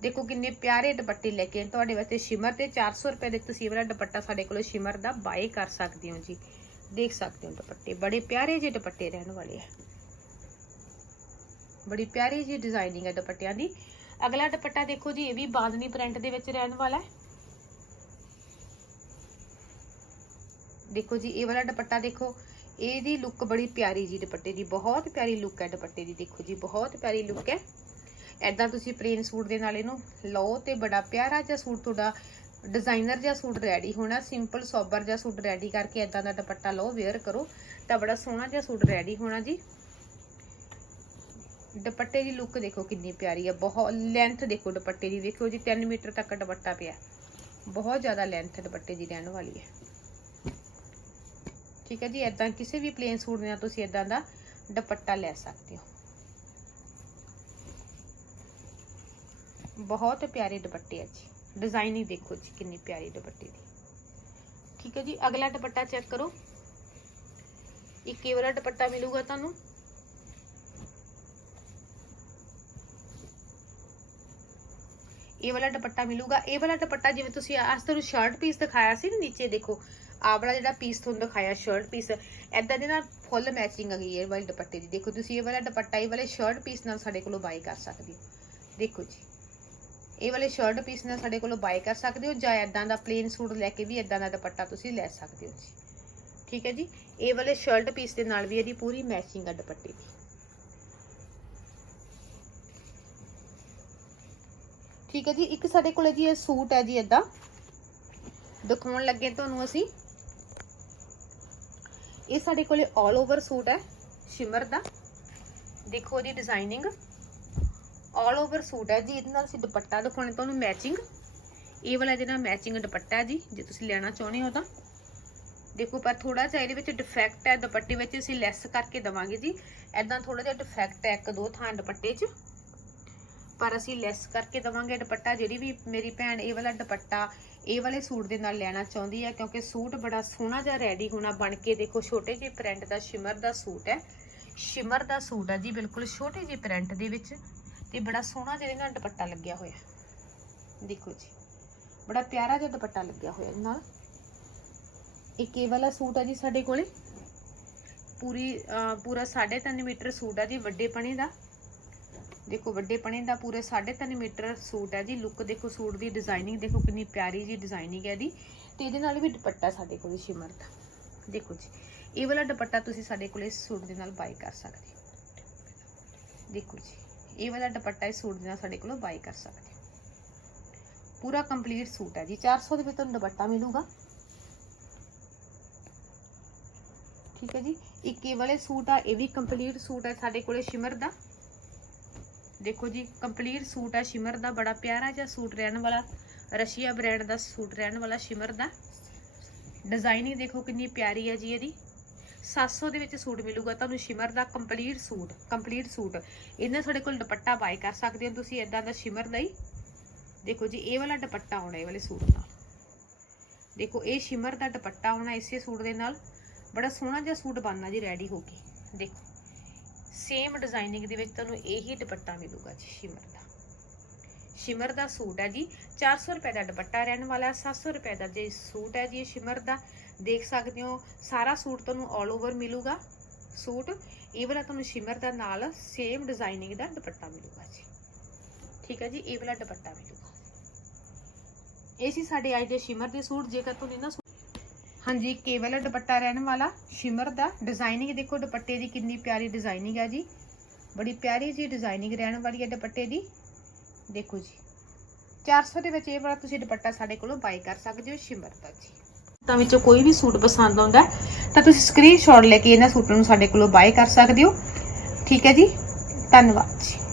ਦੇਖੋ, ਕਿੰਨੇ ਪਿਆਰੇ ਦੁਪੱਟੇ ਲੈ ਕੇ ਆਏ ਤੁਹਾਡੇ ਵਾਸਤੇ ਸ਼ਿਮਰ ਤੇ 400 ਰੁਪਏ ਦੇ ਤੁਸੀਂ ਇਹ ਵਾਲਾ ਦੁਪੱਟਾ ਸਾਡੇ ਕੋਲੋਂ ਸ਼ਿਮਰ ਦਾ ਬਾਏ ਕਰ ਸਕਦੇ ਹੋ ਜੀ। ਦੇਖ ਸਕਦੇ ਹੋ ਦੁਪੱਟੇ ਬੜੇ ਪਿਆਰੇ ਜਿਹੇ ਦੁਪੱਟੇ ਰਹਿਣ ਵਾਲੇ ਆ ਬੜੀ ਪਿਆਰੀ ਜੀ ਡਿਜ਼ਾਈਨਿੰਗ ਹੈ ਦੁਪੱਟਿਆਂ ਦੀ ਅਗਲਾ ਦੁਪੱਟਾ ਦੇਖੋ ਜੀ ਇਹ ਵੀ ਬਾਂਦਨੀ ਪ੍ਰਿੰਟ ਦੇ ਵਿੱਚ ਰਹਿਣ ਵਾਲਾ ਹੈ ਦੇਖੋ ਜੀ ਇਹ ਵਾਲਾ ਦੁਪੱਟਾ ਦੇਖੋ ਇਹਦੀ ਲੁੱਕ ਬੜੀ ਪਿਆਰੀ ਜੀ ਦੁਪੱਟੇ ਦੀ ਬਹੁਤ ਪਿਆਰੀ ਲੁੱਕ ਹੈ ਦੁਪੱਟੇ ਦੀ ਦੇਖੋ ਜੀ ਬਹੁਤ ਪਿਆਰੀ ਲੁੱਕ ਹੈ ਐਦਾਂ ਤੁਸੀਂ ਪਲੇਨ ਸੂਟ ਦੇ ਨਾਲ ਇਹਨੂੰ ਲਓ ਤੇ ਬੜਾ ਪਿਆਰਾ ਜਿਹਾ ਸੂਟ ਤੁਹਾਡਾ ਡਿਜ਼ਾਈਨਰ ਜਿਹਾ ਸੂਟ ਰੈਡੀ ਹੋਣਾ ਸਿੰਪਲ ਸੋਬਰ ਜਿਹਾ ਸੂਟ ਰੈਡੀ ਕਰਕੇ ਐਦਾਂ ਦਾ ਦੁਪੱਟਾ ਲਓ ਵੇਅਰ ਕਰੋ। ਤਾਂ ਬੜਾ ਸੋਹਣਾ ਜਿਹਾ ਸੂਟ ਰੈਡੀ ਹੋਣਾ ਜੀ। ਦੁਪੱਟੇ ਦੀ ਲੁੱਕ ਦੇਖੋ ਕਿੰਨੀ ਪਿਆਰੀ ਹੈ ਬਹੁਤ ਲੈਂਥ ਦੇਖੋ ਦੁਪੱਟੇ ਦੀ ਦੇਖੋ ਜੀ 3 ਮੀਟਰ ਤੱਕ ਦੁਪੱਟਾ ਪਿਆ। ਬਹੁਤ ਜ਼ਿਆਦਾ ਲੈਂਥ ਦੁਪੱਟੇ ਦੀ ਰਹਿਣ ਵਾਲੀ ਹੈ। ਠੀਕ ਹੈ ਜੀ ਐਦਾਂ ਕਿਸੇ ਵੀ ਪਲੇਨ ਸੂਟ ਨਾਲ ਤੁਸੀਂ ਐਦਾਂ ਦਾ ਦੁਪੱਟਾ ਲੈ ਸਕਦੇ ਹੋ। ਬਹੁਤ ਪਿਆਰੇ ਦੁਪੱਟੇ ਆ ਜੀ। ਡਿਜ਼ਾਈਨਿੰਗ ਦੇਖੋ ਜੀ ਕਿੰਨੀ ਪਿਆਰੀ ਦੁਪੱਟੇ ਦੀ। ਠੀਕ ਹੈ ਜੀ, ਅਗਲਾ ਦੁਪੱਟਾ ਚੈੱਕ ਕਰੋ। ਇੱਕ ਇਹ ਵਾਲਾ ਦੁਪੱਟਾ ਮਿਲੂਗਾ ਤੁਹਾਨੂੰ। ਇਹ ਵਾਲਾ ਦੁਪੱਟਾ ਮਿਲੂਗਾ। ਇਹ ਵਾਲਾ ਦੁਪੱਟਾ ਜਿਵੇਂ ਤੁਸੀਂ ਅੱਜ ਤੁਹਾਨੂੰ ਸ਼ਰਟ ਪੀਸ ਦਿਖਾਇਆ ਸੀ ਨਾ ਨੀਚੇ, ਦੇਖੋ। ਆਹ ਵਾਲਾ ਜਿਹੜਾ ਪੀਸ ਤੁਹਾਨੂੰ ਦਿਖਾਇਆ ਸ਼ਰਟ ਪੀਸ ਐਦਾਂ ਦੇ ਨਾਲ ਫੁੱਲ ਮੈਚਿੰਗ ਆ ਗਈ ਇਹ ਵਾਲੇ ਦੁਪੱਟੇ ਦੀ। ਦੇਖੋ ਤੁਸੀਂ ਇਹ ਵਾਲਾ ਦੁਪੱਟਾ, ਇਹ ਵਾਲੇ ਸ਼ਰਟ ਪੀਸ ਨਾਲ ਸਾਡੇ ਕੋਲੋਂ ਬਾਈ ਕਰ ਸਕਦੇ ਹੋ। ਦੇਖੋ ਜੀ। ਇਹ ਵਾਲੇ ਸ਼ਰਟ ਪੀਸ ਨਾਲ ਸਾਡੇ ਕੋਲੋਂ ਬਾਈ ਕਰ ਸਕਦੇ ਹੋ ਜਾਂ ਐਦਾਂ ਦਾ ਪਲੇਨ ਸੂਟ ਲੈ ਕੇ ਵੀ ਐਦਾਂ ਦਾ ਦੁਪੱਟਾ ਤੁਸੀਂ ਲੈ ਸਕਦੇ ਹੋ ਜੀ। ਠੀਕ ਹੈ ਜੀ? ਇਹ ਵਾਲੇ ਸ਼ਰਟ ਪੀਸ ਦੇ ਨਾਲ ਵੀ ਇਹਦੀ ਪੂਰੀ ਮੈਚਿੰਗ ਆ ਦੁਪੱਟੇ ਦੀ। ਠੀਕ ਹੈ ਜੀ? ਇੱਕ ਸਾਡੇ ਕੋਲੇ ਜੀ ਇਹ ਸੂਟ ਹੈ ਜੀ ਇਦਾਂ ਦਿਖਾਉਣ ਲੱਗੇ ਤੁਹਾਨੂੰ ਅਸੀਂ। ਇਹ ਸਾਡੇ ਕੋਲੇ 올 ਓਵਰ ਸੂਟ ਹੈ, ਸ਼ਿਮਰ ਦਾ। ਦੇਖੋ ਇਹਦੀ ਡਿਜ਼ਾਈਨਿੰਗ 올 ਓਵਰ ਸੂਟ ਹੈ ਜੀ, ਇਹਦੇ ਨਾਲ ਅਸੀਂ ਦੁਪੱਟਾ ਦਿਖਾਉਣੇ, ਤੁਹਾਨੂੰ ਮੈਚਿੰਗ ਇਹ ਵਾਲਾ ਜਿਹੜਾ ਮੈਚਿੰਗ ਦੁਪੱਟਾ ਹੈ ਜੀ, ਜੇ ਤੁਸੀਂ ਲੈਣਾ ਚਾਹੁੰਦੇ ਹੋ ਤਾਂ। ਦੇਖੋ, ਪਰ ਥੋੜਾ ਜਿਹਾ ਇਹਦੇ ਵਿੱਚ ਡਿਫੈਕਟ ਹੈ, ਦੁਪੱਟੇ ਵਿੱਚ ਅਸੀਂ ਲੈਸ ਕਰਕੇ ਦਵਾਂਗੇ ਜੀ। ਐਦਾਂ ਥੋੜਾ ਜਿਹਾ ਡਿਫੈਕਟ ਹੈ ਇੱਕ ਦੋ ਥਾਂ ਦੁਪੱਟੇ 'ਚ। ਪਰ ਅਸੀਂ ਲੈਸ ਕਰਕੇ ਦਵਾਂਗੇ ਦੁਪੱਟਾ, ਜਿਹੜੀ ਵੀ ਮੇਰੀ ਭੈਣ ਇਹ ਵਾਲਾ ਦੁਪੱਟਾ, ਇਹ ਵਾਲੇ ਸੂਟ ਦੇ ਨਾਲ ਲੈਣਾ ਚਾਹੁੰਦੀ ਹੈ, ਕਿਉਂਕਿ ਸੂਟ ਬੜਾ ਸੋਹਣਾ ਜਿਹਾ ਰੈਡੀ ਹੋਣਾ ਬਣ ਕੇ, ਦੇਖੋ, ਛੋਟੇ ਜਿਹੇ ਪ੍ਰਿੰਟ ਦਾ ਸ਼ਿਮਰ ਦਾ ਸੂਟ ਹੈ। ਸ਼ਿਮਰ ਦਾ ਸੂਟ ਹੈ ਜੀ, ਬਿਲਕੁਲ ਛੋਟੇ ਜਿਹੇ ਪ੍ਰਿੰਟ ਦੇ ਵਿੱਚ। ਤੇ ਬੜਾ ਸੋਹਣਾ ਜਿਹਦੇ ਨਾਲ ਦੁਪੱਟਾ ਲੱਗਿਆ ਹੋਇਆ ਦੇਖੋ ਜੀ, ਬੜਾ ਪਿਆਰਾ ਜਿਹਾ ਦੁਪੱਟਾ ਲੱਗਿਆ ਹੋਇਆ ਇਹਦੇ ਨਾਲ। ਇੱਕ ਇਹ ਵਾਲਾ ਸੂਟ ਹੈ ਜੀ ਸਾਡੇ ਕੋਲੇ? ਪੂਰੀ, ਅਹ, ਪੂਰਾ 3.5 ਮੀਟਰ ਸੂਟ ਆ ਜੀ, ਵੱਡੇ ਪਣੇ ਦਾ। ਦੇਖੋ, ਵੱਡੇ ਪਣੇ ਦਾ ਪੂਰੇ 3.5 ਮੀਟਰ ਸੂਟ ਹੈ ਜੀ। ਲੁੱਕ ਦੇਖੋ, ਸੂਟ ਦੀ ਡਿਜ਼ਾਈਨਿੰਗ ਦੇਖੋ, ਕਿੰਨੀ ਪਿਆਰੀ ਜੀ ਡਿਜ਼ਾਈਨਿੰਗ ਹੈ ਇਹਦੀ। ਤੇ ਇਹਦੇ ਨਾਲ ਵੀ ਦੁਪੱਟਾ ਸਾਡੇ ਕੋਲ ਸ਼ਿਮਰ ਦਾ ਦੇਖੋ ਜੀ, ਇਹ ਵਾਲਾ ਦੁਪੱਟਾ ਤੁਸੀਂ ਸਾਡੇ ਕੋਲ ਇਸ ਸੂਟ ਦੇ ਨਾਲ ਬਾਈ ਕਰ ਸਕਦੇ ਹੋ। ਦੇਖੋ ਜੀ ਇਹ ਵਾਲਾ ਦੁਪੱਟਾ ਇਸ ਸੂਟ ਦੇ ਨਾਲ ਸਾਡੇ ਕੋਲੋਂ ਬਾਈ ਕਰ ਸਕਦੇ ਪੂਰਾ ਕੰਪਲੀਟ ਸੂਟ ਹੈ ਜੀ। 400 ਦੇ ਵਿੱਚ ਤੁਹਾਨੂੰ ਦੁਪੱਟਾ ਮਿਲੂਗਾ। ਠੀਕ ਹੈ ਜੀ। ਇੱਕ ਇਹ ਵਾਲੇ ਸੂਟ ਆ, ਇਹ ਵੀ ਕੰਪਲੀਟ ਸੂਟ ਹੈ ਸਾਡੇ ਕੋਲੇ ਸ਼ਿਮਰ ਦਾ। ਦੇਖੋ ਜੀ ਕੰਪਲੀਟ ਸੂਟ ਹੈ ਸ਼ਿਮਰ ਦਾ, ਬੜਾ ਪਿਆਰਾ ਜਿਹਾ ਸੂਟ ਰਹਿਣ ਵਾਲਾ, ਰਸ਼ੀਆ ਬ੍ਰਾਂਡ ਦਾ ਸੂਟ ਰਹਿਣ ਵਾਲਾ ਸ਼ਿਮਰ ਦਾ। ਡਿਜ਼ਾਈਨਿੰਗ ਦੇਖੋ ਕਿੰਨੀ ਪਿਆਰੀ ਹੈ ਜੀ ਇਹਦੀ। 700 ਦੇ ਵਿੱਚ ਸੂਟ ਮਿਲੂਗਾ ਤੁਹਾਨੂੰ ਸ਼ਿਮਰ ਦਾ ਕੰਪਲੀਟ ਸੂਟ ਕੰਪਲੀਟ ਸੂਟ। ਇਹਨਾਂ ਸਾਡੇ ਕੋਲ ਦੁਪੱਟਾ ਬਾਈ ਕਰ ਸਕਦੇ ਹੋ ਤੁਸੀਂ ਇਦਾਂ ਦਾ ਸ਼ਿਮਰ ਦਾ ਹੀ ਦੇਖੋ ਜੀ, ਇਹ ਵਾਲਾ ਦੁਪੱਟਾ ਆਉਣਾ, ਇਹ ਵਾਲੇ ਸੂਟ ਨਾਲ ਦੇਖੋ, ਇਹ ਸ਼ਿਮਰ ਦਾ ਦੁਪੱਟਾ ਆਉਣਾ ਇਸੇ ਸੂਟ ਦੇ ਨਾਲ। ਬੜਾ ਸੋਹਣਾ ਜਿਹਾ ਸੂਟ ਬਣਨਾ ਜੀ ਰੈਡੀ ਹੋ ਕੇ। ਦੇਖੋ ਸੇਮ ਡਿਜ਼ਾਈਨਿੰਗ ਦੇ ਵਿੱਚ ਤੁਹਾਨੂੰ ਇਹੀ ਦੁਪੱਟਾ ਮਿਲੂਗਾ ਜੀ, ਸ਼ਿਮਰ ਦਾ। ਸ਼ਿਮਰ ਦਾ ਸੂਟ ਹੈ ਜੀ। 400 ਰੁਪਏ ਦਾ ਦੁਪੱਟਾ ਰਹਿਣ ਵਾਲਾ 700 ਰੁਪਏ ਦਾ ਜੇ ਸੂਟ ਹੈ ਜੀ ਸ਼ਿਮਰ ਦਾ। ਦੇਖ ਸਕਦੇ ਹੋ, ਸਾਰਾ ਸੂਟ ਤੁਹਾਨੂੰ 올 ਓਵਰ ਮਿਲੂਗਾ। ਸੂਟ, ਇਹ ਵਾਲਾ ਤੁਹਾਨੂੰ ਸ਼ਿਮਰ ਦਾ ਨਾਲ ਸੇਮ ਡਿਜ਼ਾਈਨਿੰਗ ਦਾ ਦੁਪੱਟਾ ਮਿਲੂਗਾ ਜੀ। ਠੀਕ ਹੈ ਜੀ, ਇਹ ਵਾਲਾ ਦੁਪੱਟਾ ਮਿਲੂਗਾ। ਇਹ ਸੀ ਸਾਡੇ ਅੱਜ ਦੇ ਸ਼ਿਮਰ ਦੇ ਸੂਟ, ਜੇਕਰ ਤੁਹਾਨੂੰ ਇਹਨਾਂ ਹਾਂਜੀ ਕੇਵਲ ਦੁਪੱਟਾ ਰਹਿਣ ਵਾਲਾ, ਸ਼ਿਮਰ ਦਾ ਡਿਜ਼ਾਈਨਿੰਗ ਦੇਖੋ ਦੁਪੱਟੇ ਦੀ ਕਿੰਨੀ ਪਿਆਰੀ ਡਿਜ਼ਾਈਨਿੰਗ ਹੈ ਜੀ। ਬੜੀ ਪਿਆਰੀ ਜੀ ਡਿਜ਼ਾਈਨਿੰਗ ਰਹਿਣ ਵਾਲੀ ਹੈ ਦੁਪੱਟੇ ਦੀ। ਦੇਖੋ ਜੀ। 400 ਦੇ ਵਿੱਚ ਇਹ ਵਾਲਾ ਤੁਸੀਂ ਦੁਪੱਟਾ ਸਾਡੇ ਕੋਲੋਂ ਬਾਈ ਕਰ ਸਕਦੇ ਹੋ ਸ਼ਿਮਰ ਦਾ ਜੀ। ਤਾਂ ਵਿੱਚੋਂ ਕੋਈ ਵੀ ਸੂਟ ਪਸੰਦ ਆਉਂਦਾ ਤਾਂ ਤੁਸੀਂ ਸਕਰੀਨਸ਼ਾਟ ਲੈ ਕੇ ਇਹਨਾਂ ਸੂਟਾਂ ਨੂੰ ਸਾਡੇ ਕੋਲੋਂ ਬਾਈ ਕਰ ਸਕਦੇ ਹੋ। ਠੀਕ ਹੈ ਜੀ। ਧੰਨਵਾਦ ਜੀ।